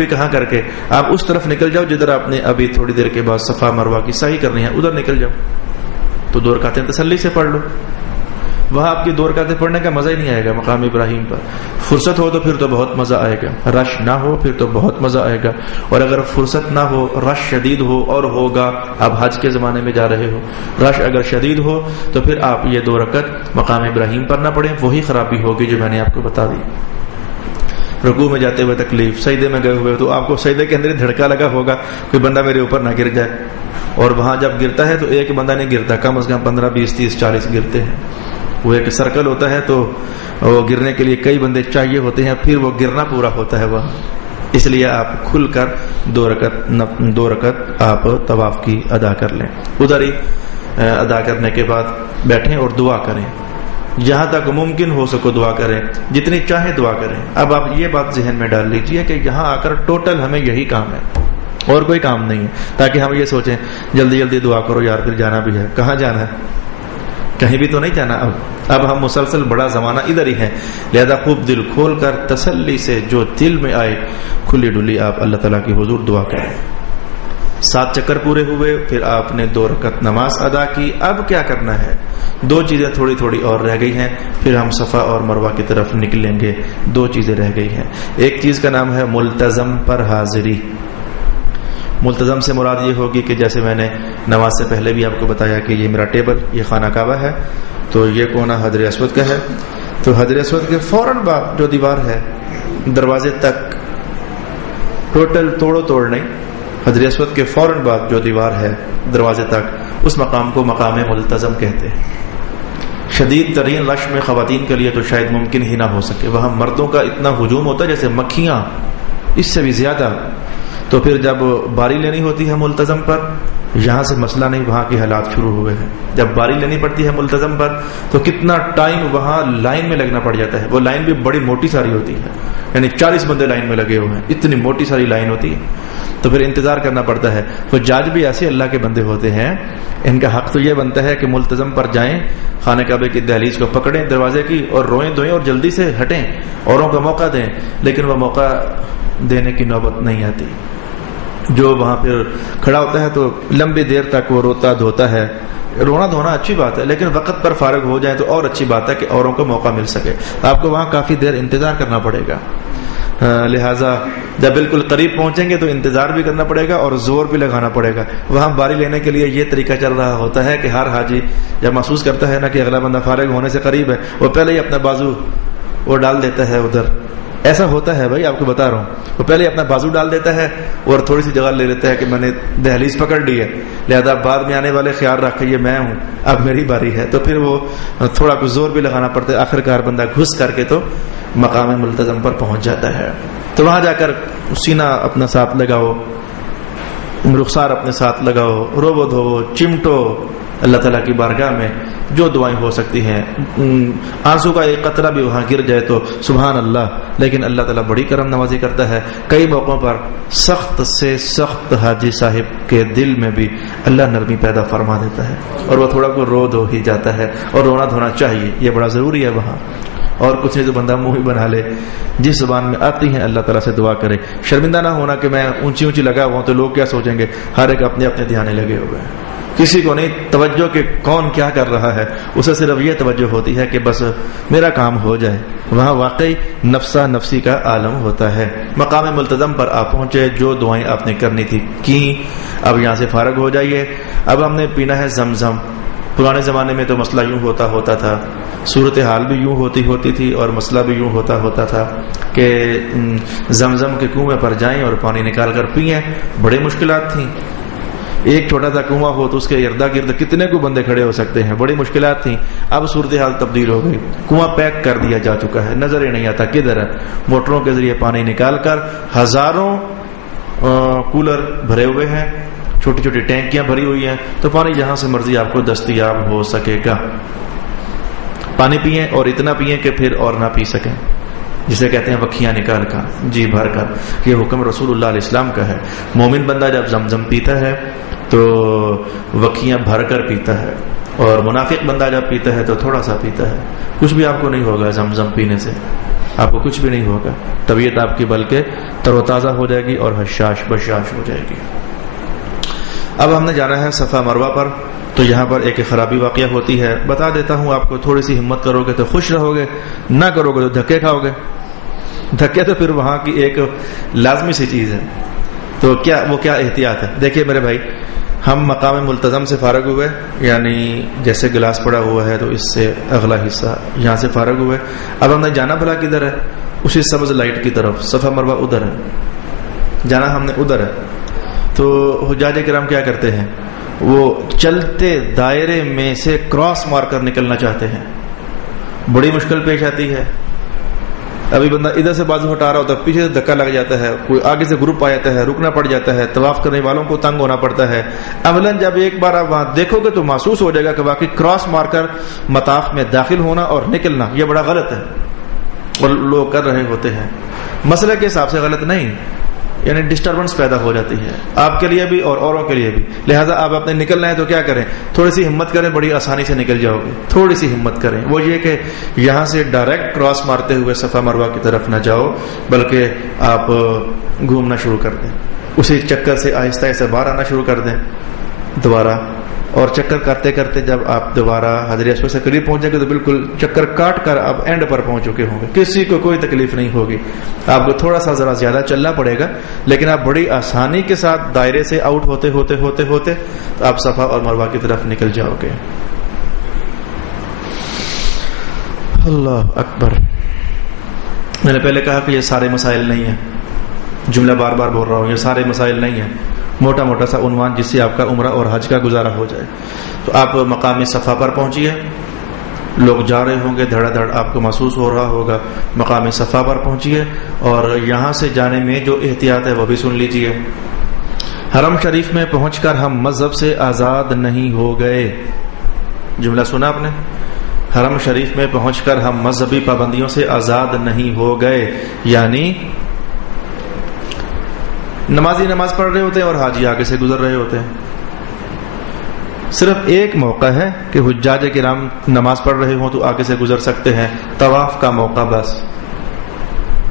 کہاں کر کے آپ اس طرف نکل جاؤ جدھر آپ نے ابھی تھوڑی دیر کے بعد صفا مروہ کی سعی کرنی ہے، ادھر نکل جاؤ، تو 2 رکعتیں تسلی سے پڑھ لو۔ وہاں آپ کی 2 رکعتیں پڑھنے کا مزہ ہی نہیں آئے گا۔ مقام ابراہیم پر فرصت ہو تو پھر تو بہت مزہ آئے گا، رش نہ ہو پھر تو بہت مزہ آئے گا، اور اگر فرصت نہ ہو، رش شدید ہو، اور ہوگا، آپ حج کے زمانے میں جا رہے ہو، رش اگر شدید ہو تو پھر آپ یہ 2 رکعت مقام ابراہیم پر نہ پڑھیں، وہی خرابی ہوگی جو میں نے آپ کو بتا دی۔ رکوع میں جاتے ہوئے تکلیف، سجدے میں گئے ہوئے تو آپ کو سجدے کے اندر دھڑکا لگا ہوگا کوئی بندہ میرے اوپر نہ گر جائے، اور وہاں جب گرتا ہے تو ایک بندہ نہیں گرتا، کم از کم 15 20 30 40 گرتے ہیں۔ وہ ایک سرکل ہوتا ہے تو وہ گرنے کے لیے کئی بندے چاہیے ہوتے ہیں، پھر وہ گرنا پورا ہوتا ہے وہاں۔ اس لیے آپ کھل کر 2 رکعت آپ طواف کی ادا کر لیں، ادھر ہی ادا کرنے کے بعد بیٹھیں اور دعا کریں، جہاں تک ممکن ہو سکو دعا کریں، جتنی چاہیں دعا کریں۔ اب آپ یہ بات ذہن میں ڈال لیجئے کہ یہاں آ کر ٹوٹل ہمیں یہی کام ہے اور کوئی کام نہیں ہے، تاکہ ہم یہ سوچیں جلدی جلدی دعا کرو یار، پھر جانا بھی ہے۔ کہاں جانا ہے؟ کہیں بھی تو نہیں جانا۔ اب ہم مسلسل بڑا زمانہ ادھر ہی ہے، لہذا خوب دل کھول کر تسلی سے جو دل میں آئے کھلی ڈلی آپ اللہ تعالیٰ کی حضور دعا کریں۔ 7 چکر پورے ہوئے، پھر آپ نے 2 رکعت نماز ادا کی۔ اب کیا کرنا ہے؟ 2 چیزیں تھوڑی تھوڑی اور رہ گئی ہیں، پھر ہم صفا اور مروہ کی طرف نکلیں گے۔ 2 چیزیں رہ گئی ہیں، ایک چیز کا نام ہے ملتزم پر حاضری۔ ملتزم سے مراد یہ ہوگی کہ جیسے میں نے نماز سے پہلے بھی آپ کو بتایا کہ یہ میرا ٹیبل، یہ خانہ کعبہ ہے، تو یہ کونا حجر اسود کا ہے، تو حجر اسود کے فوراً بعد جو دیوار ہے دروازے تک، ٹوٹل توڑ نہیں، حجر اسود کے فوراً بعد جو دیوار ہے دروازے تک، اس مقام کو مقام ملتزم کہتے ہیں۔ شدید ترین رش میں خواتین کے لیے تو شاید ممکن ہی نہ ہو سکے، وہاں مردوں کا اتنا ہجوم ہوتا ہے جیسے مکھیاں، اس سے بھی زیادہ۔ تو پھر جب باری لینی ہوتی ہے ملتزم پر، یہاں سے مسئلہ نہیں، وہاں کے حالات شروع ہوئے ہیں۔ جب باری لینی پڑتی ہے ملتزم پر تو کتنا ٹائم وہاں لائن میں لگنا پڑ جاتا ہے، وہ لائن بھی بڑی موٹی ساری ہوتی ہے، یعنی 40 بندے لائن میں لگے ہوئے ہیں، اتنی موٹی ساری لائن ہوتی ہے، تو پھر انتظار کرنا پڑتا ہے۔ حجاج بھی ایسے اللہ کے بندے ہوتے ہیں، ان کا حق تو یہ بنتا ہے کہ ملتزم پر جائیں، خانہ کعبے کی دہلیز کو پکڑیں دروازے کی، اور روئیں دھوئیں اور جلدی سے ہٹیں، اوروں کا موقع دیں، لیکن وہ موقع دینے کی نوبت نہیں آتی۔ جو وہاں پھر کھڑا ہوتا ہے تو لمبی دیر تک وہ روتا دھوتا ہے، رونا دھونا اچھی بات ہے، لیکن وقت پر فارغ ہو جائیں تو اور اچھی بات ہے کہ اوروں کو موقع مل سکے۔ آپ کو وہاں کافی دیر انتظار کرنا پڑے گا، لہٰذا جب بالکل قریب پہنچیں گے تو انتظار بھی کرنا پڑے گا اور زور بھی لگانا پڑے گا۔ وہاں باری لینے کے لیے یہ طریقہ چل رہا ہوتا ہے کہ ہر حاجی جب محسوس کرتا ہے نا کہ اگلا بندہ فارغ ہونے سے قریب ہے، وہ پہلے ہی اپنا بازو وہ ڈال دیتا ہے ادھر۔ ایسا ہوتا ہے بھائی، آپ کو بتا رہا ہوں، وہ پہلے اپنا بازو ڈال دیتا ہے اور تھوڑی سی جگہ لے لیتا ہے کہ میں نے دہلیز پکڑ لی ہے، لہذا بعد میں آنے والے خیال رکھ کے یہ میں ہوں، اب میری باری ہے، تو پھر وہ تھوڑا کچھ زور بھی لگانا پڑتا ہے، آخرکار بندہ گھس کر کے تو مقام ملتزم پر پہنچ جاتا ہے۔ تو وہاں جا کر سینہ اپنا ساتھ لگاؤ، رخسار اپنے ساتھ لگاؤ، رو دھو، چمٹو اللہ تعالیٰ کی بارگاہ میں جو دعائیں ہو سکتی ہیں، آنسو کا ایک قطرہ بھی وہاں گر جائے تو سبحان اللہ، لیکن اللہ تعالیٰ بڑی کرم نوازی کرتا ہے۔ کئی موقعوں پر سخت سے سخت حاجی صاحب کے دل میں بھی اللہ نرمی پیدا فرما دیتا ہے اور وہ تھوڑا کو رو دھو ہی جاتا ہے، اور رونا دھونا چاہیے، یہ بڑا ضروری ہے وہاں۔ اور کچھ نہیں تو بندہ منہ ہی بنا لے. جس زبان میں آتی ہیں اللہ تعالیٰ سے دعا کرے. شرمندہ نہ ہونا کہ میں اونچی اونچی لگا ہوا ہوں تو لوگ کیا سوچیں گے. ہر ایک اپنے اپنے دھیانے لگے ہوئے ہیں, کسی کو نہیں توجہ کہ کون کیا کر رہا ہے, اسے صرف یہ توجہ ہوتی ہے کہ بس میرا کام ہو جائے. وہاں واقعی نفسا نفسی کا عالم ہوتا ہے. مقام ملتزم پر آپ پہنچے, جو دعائیں آپ نے کرنی تھی کی, اب یہاں سے فارغ ہو جائیے. اب ہم نے پینا ہے زمزم. پرانے زمانے میں تو مسئلہ یوں ہوتا تھا, صورتحال بھی یوں ہوتی تھی اور مسئلہ بھی یوں ہوتا تھا کہ زمزم کے کنویں پر جائیں اور پانی نکال کر پئیں. بڑی مشکلات تھیں. ایک چھوٹا سا کنواں ہو تو اس کے اردا گرد کتنے کو بندے کھڑے ہو سکتے ہیں. بڑی مشکلات تھیں. اب صورتحال تبدیل ہو گئی. کنواں پیک کر دیا جا چکا ہے, نظر ہی نہیں آتا کدھر ہے. موٹروں کے ذریعے پانی نکال کر ہزاروں کولر بھرے ہوئے ہیں, چھوٹی چھوٹی ٹینکیاں بھری ہوئی ہیں, تو پانی جہاں سے مرضی آپ کو دستیاب ہو سکے گا. پانی پئیں اور اتنا پئیں کہ پھر اور نہ پی سکیں, جسے کہتے ہیں وکھیاں نکال کر, جی بھر کر. یہ حکم رسول اللہ علیہ السلام کا ہے. مومن بندہ جب زمزم پیتا ہے تو وکھیاں بھر کر پیتا ہے, اور منافق بندہ جب پیتا ہے تو تھوڑا سا پیتا ہے. کچھ بھی آپ کو نہیں ہوگا زمزم پینے سے, آپ کو کچھ بھی نہیں ہوگا. طبیعت آپ کی بلکہ تر و تازہ ہو جائے گی اور حشاش بشاش ہو جائے گی. اب ہم نے جانا ہے صفا مروہ پر. تو یہاں پر ایک خرابی واقعہ ہوتی ہے, بتا دیتا ہوں آپ کو. تھوڑی سی ہمت کرو گے تو خوش رہو گے, نہ کرو گے تو دھکے کھاؤ گے. دھکے تو پھر وہاں کی ایک لازمی سی چیز ہے. تو وہ کیا احتیاط ہے. دیکھیے میرے بھائی, ہم مقام ملتزم سے فارغ ہوئے, یعنی جیسے گلاس پڑا ہوا ہے تو اس سے اگلا حصہ یہاں سے فارغ ہوئے. اب ہم نے جانا بھلا کدھر ہے, اسی سبز لائٹ کی طرف. صفا مروہ ادھر ہے, جانا ہم نے ادھر ہے. تو حجاج کرام کیا کرتے ہیں, وہ چلتے دائرے میں سے کراس مار کر نکلنا چاہتے ہیں. بڑی مشکل پیش آتی ہے. ابھی بندہ ادھر سے بازو ہٹا رہا ہوتا ہے, پیچھے سے دھکا لگ جاتا ہے, کوئی آگے سے گروپ آ جاتا ہے, رکنا پڑ جاتا ہے. طواف کرنے والوں کو تنگ ہونا پڑتا ہے. عملاً جب ایک بار آپ وہاں دیکھو گے تو محسوس ہو جائے گا کہ واقعی کراس مار کر مطاف میں داخل ہونا اور نکلنا یہ بڑا غلط ہے, اور لوگ کر رہے ہوتے ہیں. مسئلے کے حساب سے غلط نہیں, یعنی ڈسٹربنس پیدا ہو جاتی ہے آپ کے لیے بھی اور اوروں کے لیے بھی. لہٰذا آپ اپنے نکلنا ہے تو کیا کریں, تھوڑی سی ہمت کریں, بڑی آسانی سے نکل جاؤ گے. تھوڑی سی ہمت کریں. وہ یہ کہ یہاں سے ڈائریکٹ کراس مارتے ہوئے صفا مروہ کی طرف نہ جاؤ, بلکہ آپ گھومنا شروع کر دیں. اسی چکر سے آہستہ آہستہ باہر آنا شروع کر دیں دوبارہ. اور چکر کرتے کرتے جب آپ دوبارہ حجر اسود سے قریب پہنچیں گے تو بالکل چکر کاٹ کر آپ اینڈ پر پہنچ چکے ہوں گے. کسی کو کوئی تکلیف نہیں ہوگی. آپ کو تھوڑا سا ذرا زیادہ چلنا پڑے گا, لیکن آپ بڑی آسانی کے ساتھ دائرے سے آؤٹ ہوتے ہوتے ہوتے ہوتے آپ صفا اور مروہ کی طرف نکل جاؤ گے. اللہ اکبر. میں نے پہلے کہا کہ یہ سارے مسائل نہیں ہیں, جملہ بار بار بول رہا ہوں, یہ سارے مسائل نہیں ہیں. موٹا موٹا سا عنوان جس سے آپ کا عمرہ اور حج کا گزارا ہو جائے. تو آپ مقام صفا پر پہنچیے, لوگ جا رہے ہوں گے, دھڑا دھڑ آپ کو محسوس ہو رہا ہوگا. مقام صفا پر پہنچیے اور یہاں سے جانے میں جو احتیاط ہے وہ بھی سن لیجیے. حرم شریف میں پہنچ کر ہم مذہب سے آزاد نہیں ہو گئے. جملہ سنا آپ نے, حرم شریف میں پہنچ کر ہم مذہبی پابندیوں سے آزاد نہیں ہو گئے. یعنی نمازی نماز پڑھ رہے ہوتے ہیں اور حاجی آگے سے گزر رہے ہوتے ہیں. صرف ایک موقع ہے کہ حجاج کرام نماز پڑھ رہے ہوں تو آگے سے گزر سکتے ہیں, طواف کا موقع بس.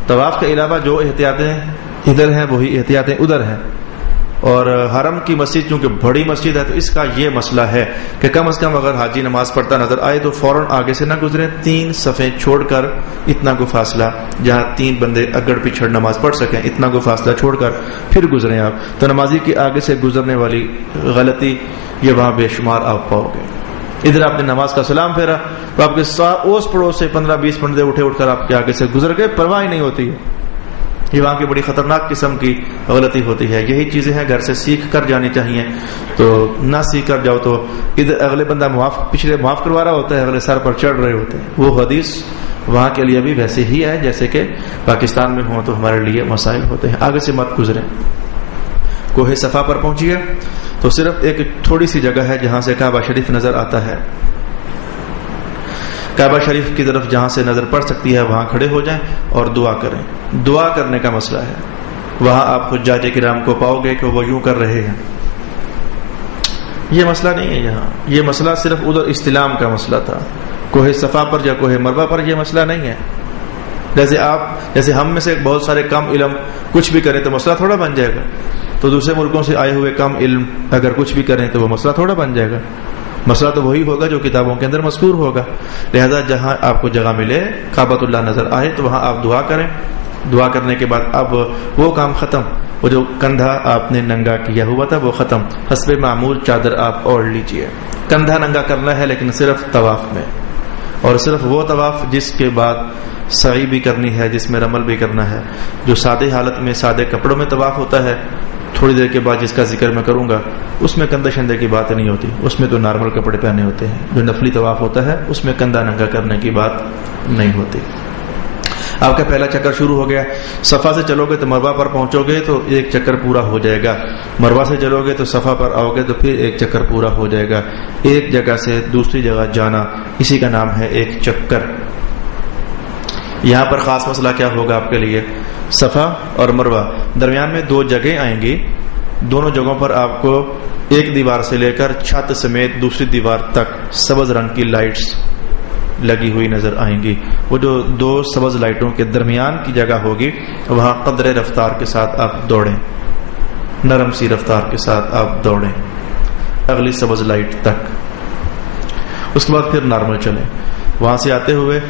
طواف کے علاوہ جو احتیاطیں ادھر ہیں وہی احتیاطیں ادھر ہیں. اور حرم کی مسجد چونکہ بڑی مسجد ہے تو اس کا یہ مسئلہ ہے کہ کم از کم اگر حاجی نماز پڑھتا نظر آئے تو فوراً آگے سے نہ گزریں. 3 صفیں چھوڑ کر اتنا کو فاصلہ, جہاں 3 بندے اگڑ پیچھڑ نماز پڑھ سکیں, اتنا کو فاصلہ چھوڑ کر پھر گزریں آپ. تو نمازی کی آگے سے گزرنے والی غلطی یہ وہاں بے شمار آپ پاؤ گے. ادھر آپ نے نماز کا سلام پھیرا تو آپ کے اوس پڑوس سے 15-20 بندے اٹھ کر آپ کے آگے سے گزر گئے, پرواہ ہی نہیں ہوتی ہے. یہ وہاں کی بڑی خطرناک قسم کی غلطی ہوتی ہے. یہی چیزیں ہیں گھر سے سیکھ کر جانی چاہیے. تو نہ سیکھ کر جاؤ تو ادھر اگلے بندہ پچھلے معاف کروا رہا ہوتا ہے, اگلے سر پر چڑھ رہے ہوتے ہیں. وہ حدیث وہاں کے لیے بھی ویسے ہی ہے جیسے کہ پاکستان میں ہوں تو ہمارے لیے مسائل ہوتے ہیں. آگے سے مت گزریں. کوہ صفا پر پہنچیے تو صرف ایک تھوڑی سی جگہ ہے جہاں سے کعبہ شریف نظر آتا ہے. کعبہ شریف کی طرف جہاں سے نظر پڑ سکتی ہے وہاں کھڑے ہو جائیں اور دعا کریں. دعا کرنے کا مسئلہ ہے. وہاں آپ حجاج کرام کو پاؤ گے کہ وہ یوں کر رہے ہیں. یہ مسئلہ نہیں ہے یہاں, یہ مسئلہ صرف ادھر استلام کا مسئلہ تھا. کوہ صفا پر یا کوہ مروہ پر یہ مسئلہ نہیں ہے. جیسے ہم میں سے بہت سارے کم علم کچھ بھی کریں تو مسئلہ تھوڑا بن جائے گا, تو دوسرے ملکوں سے آئے ہوئے کم علم اگر کچھ بھی کریں تو وہ مسئلہ تھوڑا بن جائے گا. مسئلہ تو وہی ہوگا جو کتابوں کے اندر مذکور ہوگا. لہذا جہاں آپ کو جگہ ملے, کعبۃ اللہ نظر آئے, تو وہاں آپ دعا کریں. دعا کرنے کے بعد اب وہ کام ختم, وہ جو کندھا آپ نے ننگا کیا ہوا تھا وہ ختم. حسب معمول چادر آپ اوڑھ لیجئے. کندھا ننگا کرنا ہے لیکن صرف طواف میں, اور صرف وہ طواف جس کے بعد سعی بھی کرنی ہے, جس میں رمل بھی کرنا ہے. جو سادے حالت میں سادے کپڑوں میں طواف ہوتا ہے, تھوڑی دیر کے بعد جس کا ذکر میں کروں گا, اس میں کندھے شندے کی بات نہیں ہوتی, اس میں تو نارمل کپڑے پہنے ہوتے ہیں. جو نفلی طواف ہوتا ہے اس میں کندھا ننگا کرنے کی بات نہیں ہوتی. آپ کا پہلا چکر شروع ہو گیا. صفا سے چلو گے تو مروہ پر پہنچو گے تو ایک چکر پورا ہو جائے گا. مروہ سے چلو گے تو صفا پر آؤ گے تو پھر ایک چکر پورا ہو جائے گا. ایک جگہ سے دوسری جگہ جانا, اسی کا نام ہے ایک چکر. یہاں پر خاص مسئلہ کیا ہوگا آپ کے لیے؟ صفا اور مروہ درمیان میں 2 جگہیں آئیں گی. دونوں جگہوں پر آپ کو ایک دیوار سے لے کر چھت سمیت دوسری دیوار تک سبز رنگ کی لائٹس لگی ہوئی نظر آئیں گی. وہ جو 2 سبز لائٹوں کے درمیان کی جگہ ہوگی, وہاں قدر رفتار کے ساتھ آپ دوڑیں, نرم سی رفتار کے ساتھ آپ دوڑیں اگلی سبز لائٹ تک. اس کے بعد پھر نارمل چلیں. وہاں سے آتے ہوئے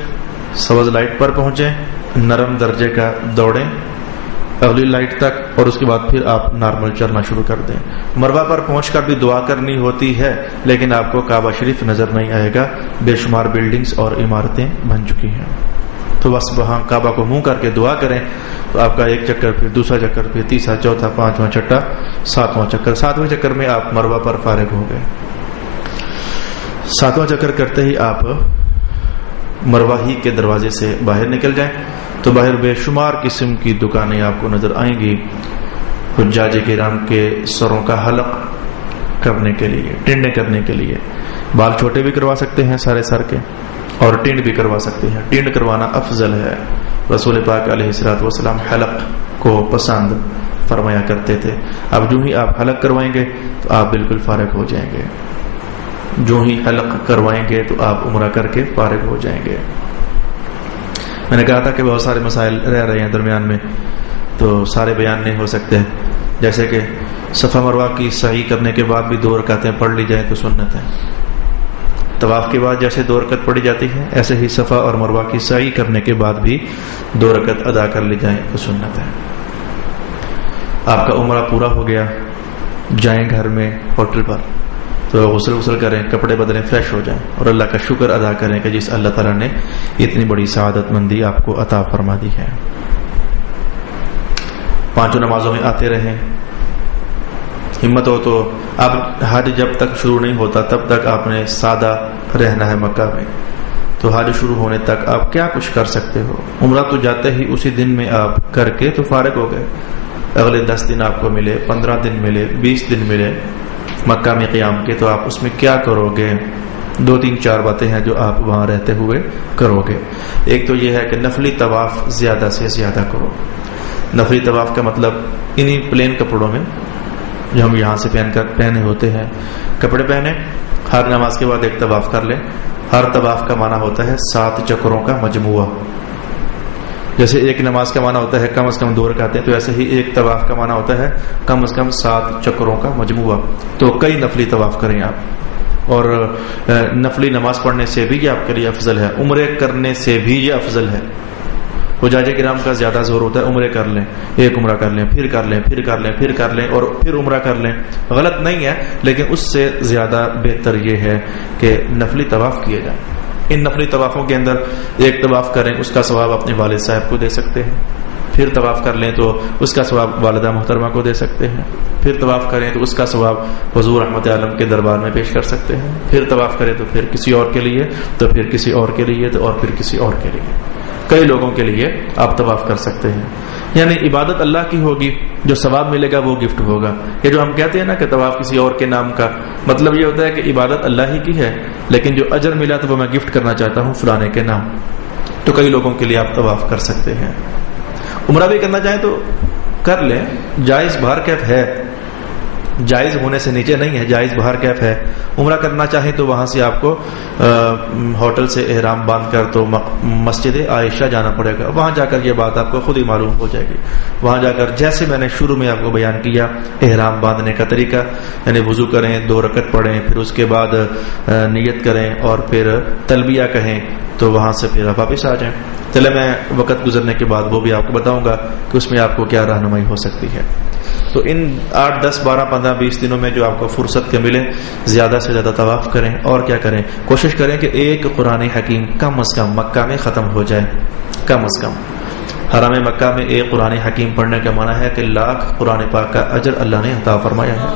سبز لائٹ پر پہنچیں, نرم درجے کا دوڑیں اگلی لائٹ تک, اور اس کے بعد پھر آپ نارمل چلنا شروع کر دیں. مروہ پر پہنچ کر بھی دعا کرنی ہوتی ہے, لیکن آپ کو کعبہ شریف نظر نہیں آئے گا. بے شمار بلڈنگز اور عمارتیں بن چکی ہیں, تو بس وہاں کعبہ کو منہ کر کے دعا کریں. تو آپ کا ایک چکر, پھر دوسرا چکر, پھر تیسرا, چوتھا, پانچواں, چھٹا, ساتواں چکر. 7ویں چکر میں آپ مروہ پر فارغ ہو گئے. 7واں چکر کرتے ہی آپ مروہ ہی کے دروازے سے باہر نکل جائیں تو باہر بے شمار قسم کی دکانیں آپ کو نظر آئیں گی. حجاج کرام کے سروں کا حلق کرنے کے لیے, ٹنڈے کرنے کے لیے. بال چھوٹے بھی کروا سکتے ہیں سارے سر کے, اور ٹنڈ بھی کروا سکتے ہیں. ٹنڈ کروانا افضل ہے. رسول پاک علیہ الصلوۃ والسلام حلق کو پسند فرمایا کرتے تھے. اب جو ہی آپ حلق کروائیں گے تو آپ بالکل فارغ ہو جائیں گے. جو ہی حلق کروائیں گے تو آپ عمرہ کر کے فارغ ہو جائیں گے. میں نے کہا تھا کہ بہت سارے مسائل رہ رہے ہیں درمیان میں, تو سارے بیان نہیں ہو سکتے. جیسے کہ صفا مروہ کی سعی کرنے کے بعد بھی 2 رکعتیں پڑھ لی جائیں تو سنت ہے. طواف کے بعد جیسے 2 رکعت پڑھی جاتی ہے, ایسے ہی صفا اور مروہ کی سعی کرنے کے بعد بھی 2 رکعت ادا کر لی جائیں تو سنت ہے. آپ کا عمرہ پورا ہو گیا, جائیں گھر میں ہوٹل پر تو غسل کریں, کپڑے بدلیں, فریش ہو جائیں, اور اللہ کا شکر ادا کریں کہ جس اللہ تعالیٰ نے اتنی بڑی سعادت مندی آپ کو عطا فرما دی ہے. 5 نمازوں میں آتے رہیں. ہمت ہو تو اب حج جب تک شروع نہیں ہوتا تب تک آپ نے سادہ رہنا ہے مکہ میں, تو حج شروع ہونے تک آپ کیا کچھ کر سکتے ہو. عمرہ تو جاتے ہی اسی دن میں آپ کر کے تو فارغ ہو گئے. اگلے 10 دن آپ کو ملے, 15 دن ملے, 20 دن ملے مکہ میں قیام کے, تو آپ اس میں کیا کرو گے؟ 2-3-4 باتیں ہیں جو آپ وہاں رہتے ہوئے کرو گے. ایک تو یہ ہے کہ نفلی طواف زیادہ سے زیادہ کرو. نفلی طواف کا مطلب انہی پلین کپڑوں میں جو ہم یہاں سے پہنے ہوتے ہیں کپڑے پہنے, ہر نماز کے بعد ایک طواف کر لیں. ہر طواف کا معنی ہوتا ہے 7 چکروں کا مجموعہ. جیسے ایک نماز کا معنی ہوتا ہے کم از کم 2 رکعتیں, تو ایسے ہی ایک طواف کا معنی ہوتا ہے کم از کم 7 چکروں کا مجموعہ. تو کئی نفلی طواف کریں آپ, اور نفلی نماز پڑھنے سے بھی یہ آپ کے لیے افضل ہے. عمرے کرنے سے بھی یہ افضل ہے. حجاج کرام کا زیادہ زور ہوتا ہے عمرے کر لیں, ایک عمرہ کر لیں, پھر کر لیں, پھر کر لیں, پھر کر لیں, اور پھر عمرہ کر لیں. غلط نہیں ہے, لیکن اس سے زیادہ بہتر یہ ہے کہ نفلی طواف کیے جائیں. ان نفلی طوافوں کے اندر ایک طواف کریں, اس کا ثواب اپنے والد صاحب کو دے سکتے ہیں. پھر طواف کر لیں تو اس کا ثواب والدہ محترمہ کو دے سکتے ہیں. پھر طواف کریں تو اس کا ثواب حضور رحمت عالم کے دربار میں پیش کر سکتے ہیں. پھر طواف کریں تو پھر کسی اور کے لیے, تو پھر کسی اور کے لیے, تو اور پھر کسی اور کے لیے. کئی لوگوں کے لیے آپ طواف کر سکتے ہیں. یعنی عبادت اللہ کی ہوگی, جو ثواب ملے گا وہ گفٹ ہوگا. یہ جو ہم کہتے ہیں نا کہ طواف کسی اور کے نام کا, مطلب یہ ہوتا ہے کہ عبادت اللہ ہی کی ہے, لیکن جو اجر ملا تو وہ میں گفٹ کرنا چاہتا ہوں فلانے کے نام. تو کئی لوگوں کے لیے آپ طواف کر سکتے ہیں. عمرہ بھی کرنا چاہیں تو کر لیں, جائز بہر کیف ہے. جائز ہونے سے نیچے نہیں ہے، جائز باہر کیف ہے. عمرہ کرنا چاہیں تو وہاں سے آپ کو ہوٹل سے احرام باندھ کر تو مسجد عائشہ جانا پڑے گا. وہاں جا کر یہ بات آپ کو خود ہی معلوم ہو جائے گی. وہاں جا کر جیسے میں نے شروع میں آپ کو بیان کیا احرام باندھنے کا طریقہ، یعنی وضو کریں، 2 رکعت پڑھیں، پھر اس کے بعد نیت کریں اور پھر تلبیہ کہیں، تو وہاں سے پھر آپ واپس آ جائیں. چلے میں وقت گزرنے کے بعد وہ بھی آپ کو بتاؤں گا کہ اس میں آپ کو کیا رہنمائی ہو سکتی ہے. تو ان 8 10 12 15 20 دنوں میں جو آپ کو فرصت کے ملے زیادہ سے زیادہ طواف کریں. اور کیا کریں، کوشش کریں کہ ایک قرآن حکیم کم از کم مکہ میں ختم ہو جائے. کم از کم حرم مکہ میں ایک قرآن حکیم پڑھنے کا معنی ہے کہ 1,00,000 قرآن پاک کا اجر اللہ نے عطا فرمایا ہے.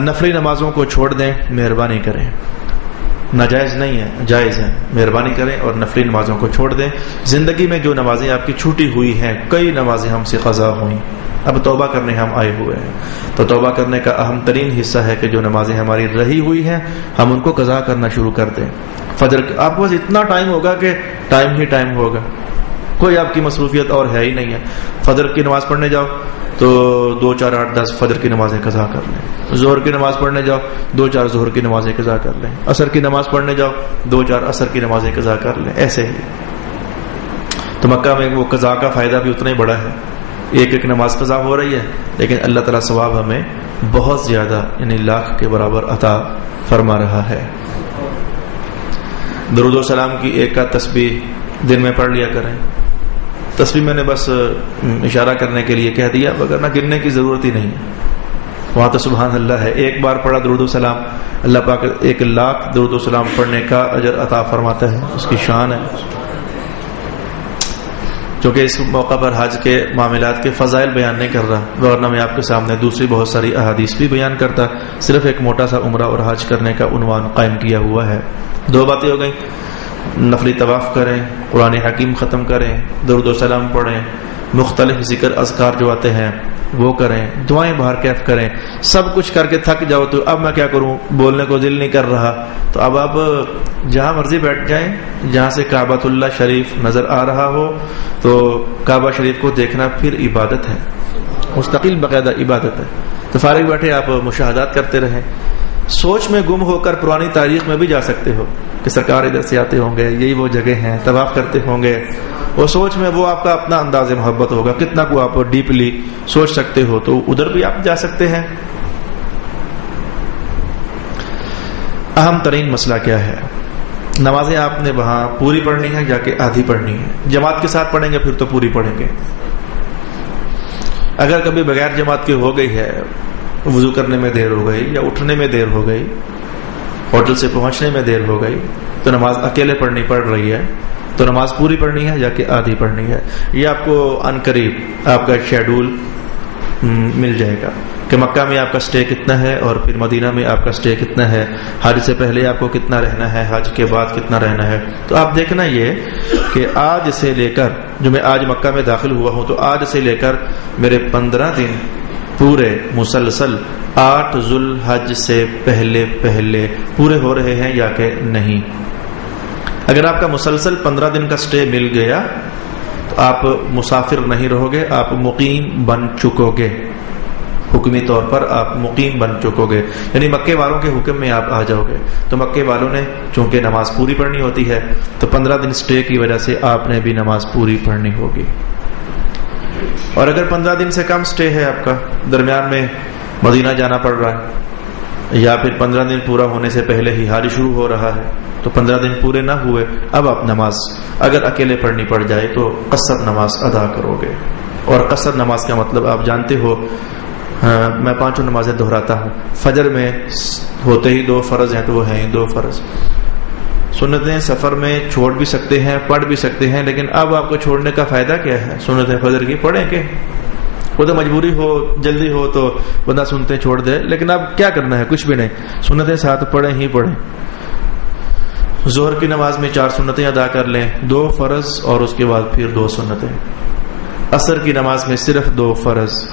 نفلی نمازوں کو چھوڑ دیں، مہربانی کریں. ناجائز نہیں ہے، جائز ہے. مہربانی کریں اور نفلی نمازوں کو چھوڑ دیں. زندگی میں جو نمازیں آپ کی چھوٹی ہوئی ہیں، کئی نمازیں ہم سے قضا ہوئیں، اب توبہ کرنے ہم آئے ہوئے ہیں. تو توبہ کرنے کا اہم ترین حصہ ہے کہ جو نمازیں ہماری رہی ہوئی ہیں ہم ان کو قضا کرنا شروع کر دیں. فجر آپ کو بس اتنا ٹائم ہوگا کہ ٹائم ہی ٹائم ہوگا، کوئی آپ کی مصروفیت اور ہے ہی نہیں ہے. فجر کی نماز پڑھنے جاؤ تو 2 4 8 10 فجر کی نمازیں قضا کر لیں. ظہر کی نماز پڑھنے جاؤ 2 4 ظہر کی نمازیں قضا کر لیں. عصر کی نماز پڑھنے جاؤ 2 4 عصر کی نمازیں قضا کر لیں. ایسے ہی تو مکہ میں وہ قضا کا فائدہ بھی اتنا ہی بڑا ہے. ایک ایک نماز قضا ہو رہی ہے لیکن اللہ تعالیٰ ثواب ہمیں بہت زیادہ، یعنی 1,00,000 کے برابر عطا فرما رہا ہے. درود و سلام کی ایک کا تسبیح دن میں پڑھ لیا کریں. تسبیح میں نے بس اشارہ کرنے کے لیے کہہ دیا، وگرنہ گننے کی ضرورت ہی نہیں ہے. وہاں تو سبحان اللہ ہے. ایک بار پڑھا درود و سلام، اللہ پاک 1,00,000 درود و سلام پڑھنے کا اجر عطا فرماتا ہے. اس کی شان ہے. چونکہ اس موقع پر حج کے معاملات کے فضائل بیان نہیں کر رہا، ورنہ میں آپ کے سامنے دوسری بہت ساری احادیث بھی بیان کرتا. صرف ایک موٹا سا عمرہ اور حج کرنے کا عنوان قائم کیا ہوا ہے. 2 باتیں ہو گئیں، نفلی طواف کریں، قرآن حکیم ختم کریں، درود و سلام پڑھیں، مختلف ذکر اذکار جو آتے ہیں وہ کریں، دعائیں باہر کیف کریں. سب کچھ کر کے تھک جاؤ تو اب میں کیا کروں، بولنے کو دل نہیں کر رہا، تو اب آپ جہاں مرضی بیٹھ جائیں، جہاں سے کعبۃ اللہ شریف نظر آ رہا ہو تو کعبہ شریف کو دیکھنا پھر عبادت ہے، مستقل باقاعدہ عبادت ہے. تو فارغ بیٹھے آپ مشاہدات کرتے رہیں. سوچ میں گم ہو کر پرانی تاریخ میں بھی جا سکتے ہو کہ سرکار ادھر سے آتے ہوں گے، یہی وہ جگہ ہیں، طواف کرتے ہوں گے. وہ سوچ میں وہ آپ کا اپنا انداز محبت ہوگا، کتنا کو آپ ڈیپلی سوچ سکتے ہو تو ادھر بھی آپ جا سکتے ہیں. اہم ترین مسئلہ کیا ہے، نمازیں آپ نے وہاں پوری پڑھنی ہے یا کہ آدھی پڑھنی ہے. جماعت کے ساتھ پڑھیں گے پھر تو پوری پڑھیں گے. اگر کبھی بغیر جماعت کے ہو گئی ہے، وضو کرنے میں دیر ہو گئی یا اٹھنے میں دیر ہو گئی، ہوٹل سے پہنچنے میں دیر ہو گئی، تو نماز اکیلے پڑھنی پڑ رہی ہے، تو نماز پوری پڑھنی ہے یا کہ آدھی پڑھنی ہے. یہ آپ کو ان قریب آپ کا شیڈول مل جائے گا کہ مکہ میں آپ کا سٹے کتنا ہے اور پھر مدینہ میں آپ کا سٹے کتنا ہے، حج سے پہلے آپ کو کتنا رہنا ہے، حج کے بعد کتنا رہنا ہے. تو آپ دیکھنا یہ کہ آج سے لے کر جو میں آج مکہ میں داخل ہوا ہوں، تو آج سے لے کر میرے 15 دن پورے مسلسل 8 ذو الحج سے پہلے پورے ہو رہے ہیں یا کہ نہیں. اگر آپ کا مسلسل 15 دن کا سٹے مل گیا تو آپ مسافر نہیں رہو گے، آپ مقیم بن چکو گے. حکمی طور پر آپ مقیم بن چکو گے، یعنی مکے والوں کے حکم میں آپ آ جاؤ گے. تو مکے والوں نے چونکہ نماز پوری پڑھنی ہوتی ہے تو 15 دن سٹے کی وجہ سے آپ نے بھی نماز پوری پڑھنی ہوگی. اور اگر 15 دن سے کم سٹے ہے آپ کا، درمیان میں مدینہ جانا پڑ رہا ہے یا پھر 15 دن پورا ہونے سے پہلے ہی حج شروع ہو رہا ہے، تو 15 دن پورے نہ ہوئے، اب آپ نماز اگر اکیلے پڑھنی پڑ جائے تو قصر نماز ادا کرو گے. اور قصر نماز کا مطلب آپ جانتے ہو، میں 5 نمازیں دہراتا ہوں. فجر میں ہوتے ہی 2 فرض ہیں تو وہ ہیں 2 فرض. سنتیں سفر میں چھوڑ بھی سکتے ہیں، پڑھ بھی سکتے ہیں، لیکن اب آپ کو چھوڑنے کا فائدہ کیا ہے؟ سنتیں فجر کی پڑھیں کہ وہ تو مجبوری ہو، جلدی ہو تو بندہ سنتیں چھوڑ دے، لیکن اب کیا کرنا ہے؟ کچھ بھی نہیں، سنتیں ساتھ پڑھیں ہی پڑھیں. ظہر کی نماز میں 4 سنتیں ادا کر لیں، 2 فرض اور اس کے بعد پھر 2 سنتیں. عصر کی نماز میں صرف 2 فرض.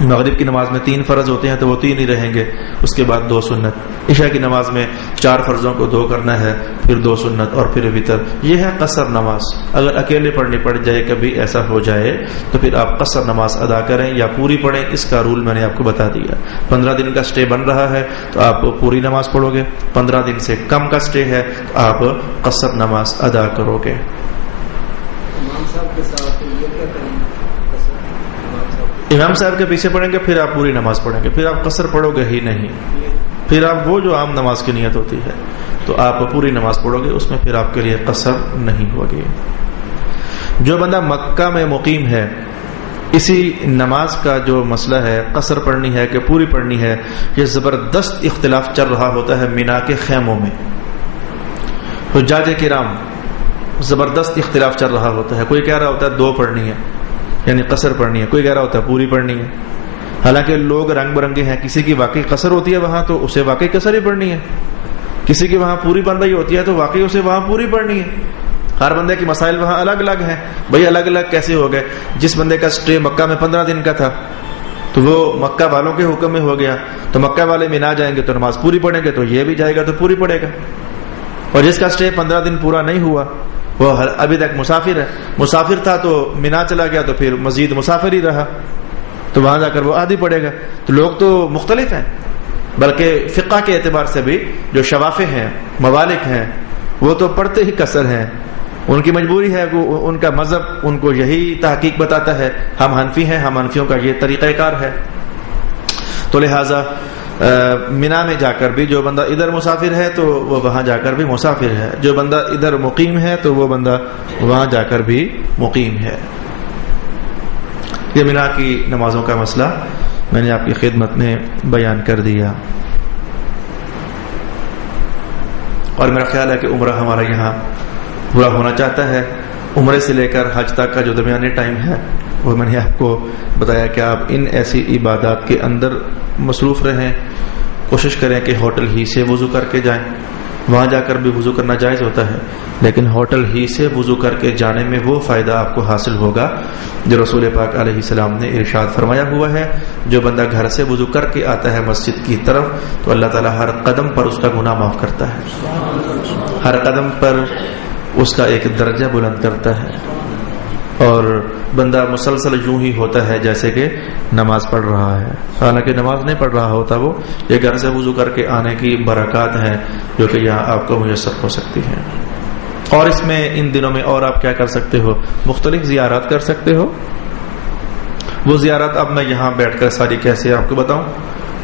مغرب کی نماز میں 3 فرض ہوتے ہیں تو وہ 3 ہی رہیں گے، اس کے بعد 2 سنت. عشاء کی نماز میں 4 فرضوں کو 2 کرنا ہے، پھر 2 سنت اور پھر وتر، یہ ہے قصر نماز۔ اگر اکیلے پڑھنی پڑ جائے، کبھی ایسا ہو جائے تو پھر آپ قصر نماز ادا کریں یا پوری پڑھیں، اس کا رول میں نے آپ کو بتا دیا۔ 15 دن کا سٹے بن رہا ہے تو آپ پوری نماز پڑھو گے، 15 دن سے کم کا سٹے ہے تو آپ قصر نماز ادا کرو گے۔ امام صاحب کے پیچھے پڑھیں گے پھر آپ پوری نماز پڑھیں گے، پھر آپ قصر پڑھو گے ہی نہیں، پھر آپ وہ جو عام نماز کی نیت ہوتی ہے تو آپ پوری نماز پڑھو گے، اس میں پھر آپ کے لیے قصر نہیں ہوگی۔ جو بندہ مکہ میں مقیم ہے، اسی نماز کا جو مسئلہ ہے قصر پڑھنی ہے کہ پوری پڑھنی ہے، یہ زبردست اختلاف چل رہا ہوتا ہے مینا کے خیموں میں۔ حجاج کرام زبردست اختلاف چل رہا ہوتا ہے، کوئی کہہ رہا ہوتا ہے 2 پڑھنی ہے یعنی قصر پڑھنی ہے، کوئی کہہ رہا ہوتا ہے پوری پڑھنی ہے۔ حالانکہ لوگ رنگ برنگے ہیں، کسی کی واقعی قصر ہوتی ہے وہاں تو اسے واقعی قصر ہی پڑھنی ہے، کسی کی وہاں پوری بن رہی ہوتی ہے تو واقعی اسے وہاں پوری پڑھنی ہے۔ ہر بندے کی مسائل وہاں الگ الگ ہیں۔ بھئی الگ الگ کیسے ہو گئے؟ جس بندے کا سٹے مکہ میں 15 دن کا تھا تو وہ مکہ والوں کے حکم میں ہو گیا، تو مکہ والے مینا جائیں گے تو نماز پوری پڑھیں گے، تو یہ بھی جائے گا تو پوری پڑھے گا۔ اور جس کا سٹے 15 دن پورا نہیں ہوا، وہ ابھی تک مسافر ہے، مسافر تھا تو مینا چلا گیا تو پھر مزید مسافر ہی رہا، تو وہاں جا کر وہ آدھی پڑے گا۔ تو لوگ تو مختلف ہیں، بلکہ فقہ کے اعتبار سے بھی جو شوافع ہیں، موالک ہیں، وہ تو پڑھتے ہی قصر ہیں، ان کی مجبوری ہے، ان کا مذہب ان کو یہی تحقیق بتاتا ہے۔ ہم حنفی ہیں، ہم حنفیوں کا یہ طریقہ کار ہے۔ تو لہٰذا مینا میں جا کر بھی جو بندہ ادھر مسافر ہے تو وہ وہاں جا کر بھی مسافر ہے، جو بندہ ادھر مقیم ہے تو وہ بندہ وہاں جا کر بھی مقیم ہے۔ یہ مینا کی نمازوں کا مسئلہ میں نے آپ کی خدمت میں بیان کر دیا، اور میرا خیال ہے کہ عمرہ ہمارا یہاں پورا ہونا چاہتا ہے۔ عمرے سے لے کر حج تک کا جو درمیانی ٹائم ہے وہ میں نے آپ کو بتایا کہ آپ ان ایسی عبادات کے اندر مصروف رہیں۔ کوشش کریں کہ ہوٹل ہی سے وضو کر کے جائیں، وہاں جا کر بھی وضو کرنا جائز ہوتا ہے، لیکن ہوٹل ہی سے وضو کر کے جانے میں وہ فائدہ آپ کو حاصل ہوگا جو رسول پاک علیہ السلام نے ارشاد فرمایا ہوا ہے۔ جو بندہ گھر سے وضو کر کے آتا ہے مسجد کی طرف تو اللہ تعالیٰ ہر قدم پر اس کا گناہ معاف کرتا ہے، ہر قدم پر اس کا ایک درجہ بلند کرتا ہے، اور بندہ مسلسل یوں ہی ہوتا ہے جیسے کہ نماز پڑھ رہا ہے، حالانکہ نماز نہیں پڑھ رہا ہوتا وہ۔ یہ گھر سے وضو کر کے آنے کی برکات ہیں جو کہ یہاں آپ کو میسر ہو سکتی ہیں۔ اور اس میں ان دنوں میں اور آپ کیا کر سکتے ہو؟ مختلف زیارات کر سکتے ہو۔ وہ زیارات اب میں یہاں بیٹھ کر ساری کیسے آپ کو بتاؤں،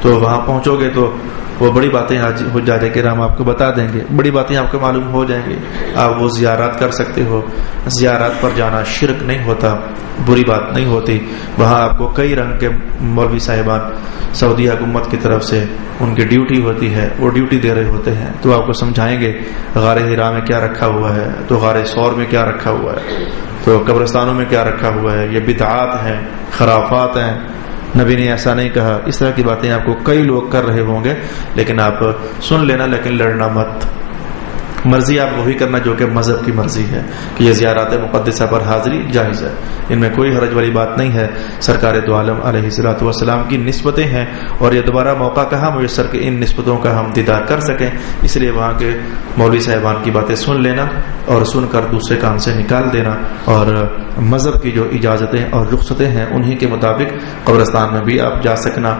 تو وہاں پہنچو گے تو وہ بڑی باتیں حجاج کرام آپ کو بتا دیں گے، بڑی باتیں آپ کو معلوم ہو جائیں گی۔ آپ وہ زیارات کر سکتے ہو۔ زیارات پر جانا شرک نہیں ہوتا، بری بات نہیں ہوتی۔ وہاں آپ کو کئی رنگ کے مولوی صاحبان سعودی حکومت کی طرف سے ان کی ڈیوٹی ہوتی ہے، وہ ڈیوٹی دے رہے ہوتے ہیں، تو آپ کو سمجھائیں گے غار حرا میں کیا رکھا ہوا ہے، تو غار ثور میں کیا رکھا ہوا ہے، تو قبرستانوں میں کیا رکھا ہوا ہے، یہ بدعات ہیں، خرافات ہیں، نبی نے ایسا نہیں کہا۔ اس طرح کی باتیں آپ کو کئی لوگ کر رہے ہوں گے، لیکن آپ سن لینا، لیکن لڑنا مت۔ مرضی آپ وہی کرنا جو کہ مذہب کی مرضی ہے، کہ یہ زیارات مقدسہ پر حاضری جائز ہے، ان میں کوئی حرج والی بات نہیں ہے۔ سرکار دو عالم علیہ الصلوۃ والسلام کی نسبتیں ہیں، اور یہ دوبارہ موقع کہاں میسر کہ ان نسبتوں کا ہم دیدار کر سکیں، اس لیے وہاں کے مولوی صاحبان کی باتیں سن لینا اور سن کر دوسرے کان سے نکال دینا، اور مذہب کی جو اجازتیں اور رخصتیں ہیں انہی کے مطابق قبرستان میں بھی آپ جا سکنا،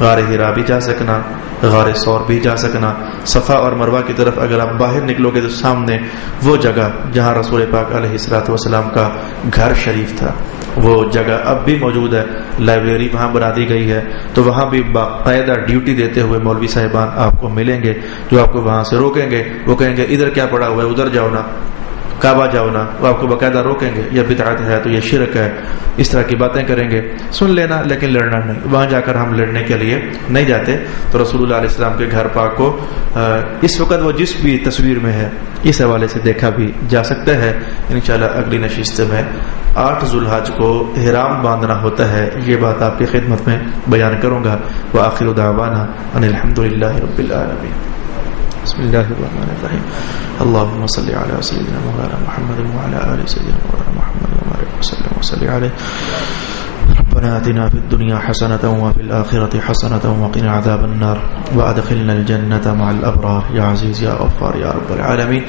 غار حرا بھی جا سکنا، غار ثور بھی جا سکنا۔ صفا اور مروہ کی طرف اگر آپ باہر نکلو گے تو سامنے وہ جگہ جہاں رسول پاک علیہ الصلوۃ والسلام کا گھر شریف تھا، وہ جگہ اب بھی موجود ہے، لائبریری وہاں بنا دی گئی ہے، تو وہاں بھی باقاعدہ ڈیوٹی دیتے ہوئے مولوی صاحبان آپ کو ملیں گے، جو آپ کو وہاں سے روکیں گے، وہ کہیں گے ادھر کیا پڑا ہوا ہے، ادھر جاؤ نا، کعبہ جاؤ نا، وہ آپ کو باقاعدہ روکیں گے، یہ بدعت ہے تو یہ شرک ہے، اس طرح کی باتیں کریں گے۔ سن لینا لیکن لڑنا نہیں، وہاں جا کر ہم لڑنے کے لیے نہیں جاتے۔ تو رسول اللہ علیہ السلام کے گھر پاک کو اس وقت وہ جس بھی تصویر میں ہے اس حوالے سے دیکھا بھی جا سکتا ہے۔ انشاءاللہ اگلی نشست میں 8 ذو الحج کو احرام باندھنا ہوتا ہے، یہ بات آپ کی خدمت میں بیان کروں گا۔ وآخر دعوانا ان الحمد للہ رب العالمین۔ بسم اللہ الرحمن الرحیم۔ اللهم صل على سيدنا مولانا محمد وعلى آل سيدنا مولانا محمد وبارك وسلم وصل عليه۔ ربنا آتنا في الدنيا حسنة وفي الآخرة حسنة وقنا عذاب النار وأدخلنا الجنة مع الأبرار يا عزيز يا غفار يا رب العالمين.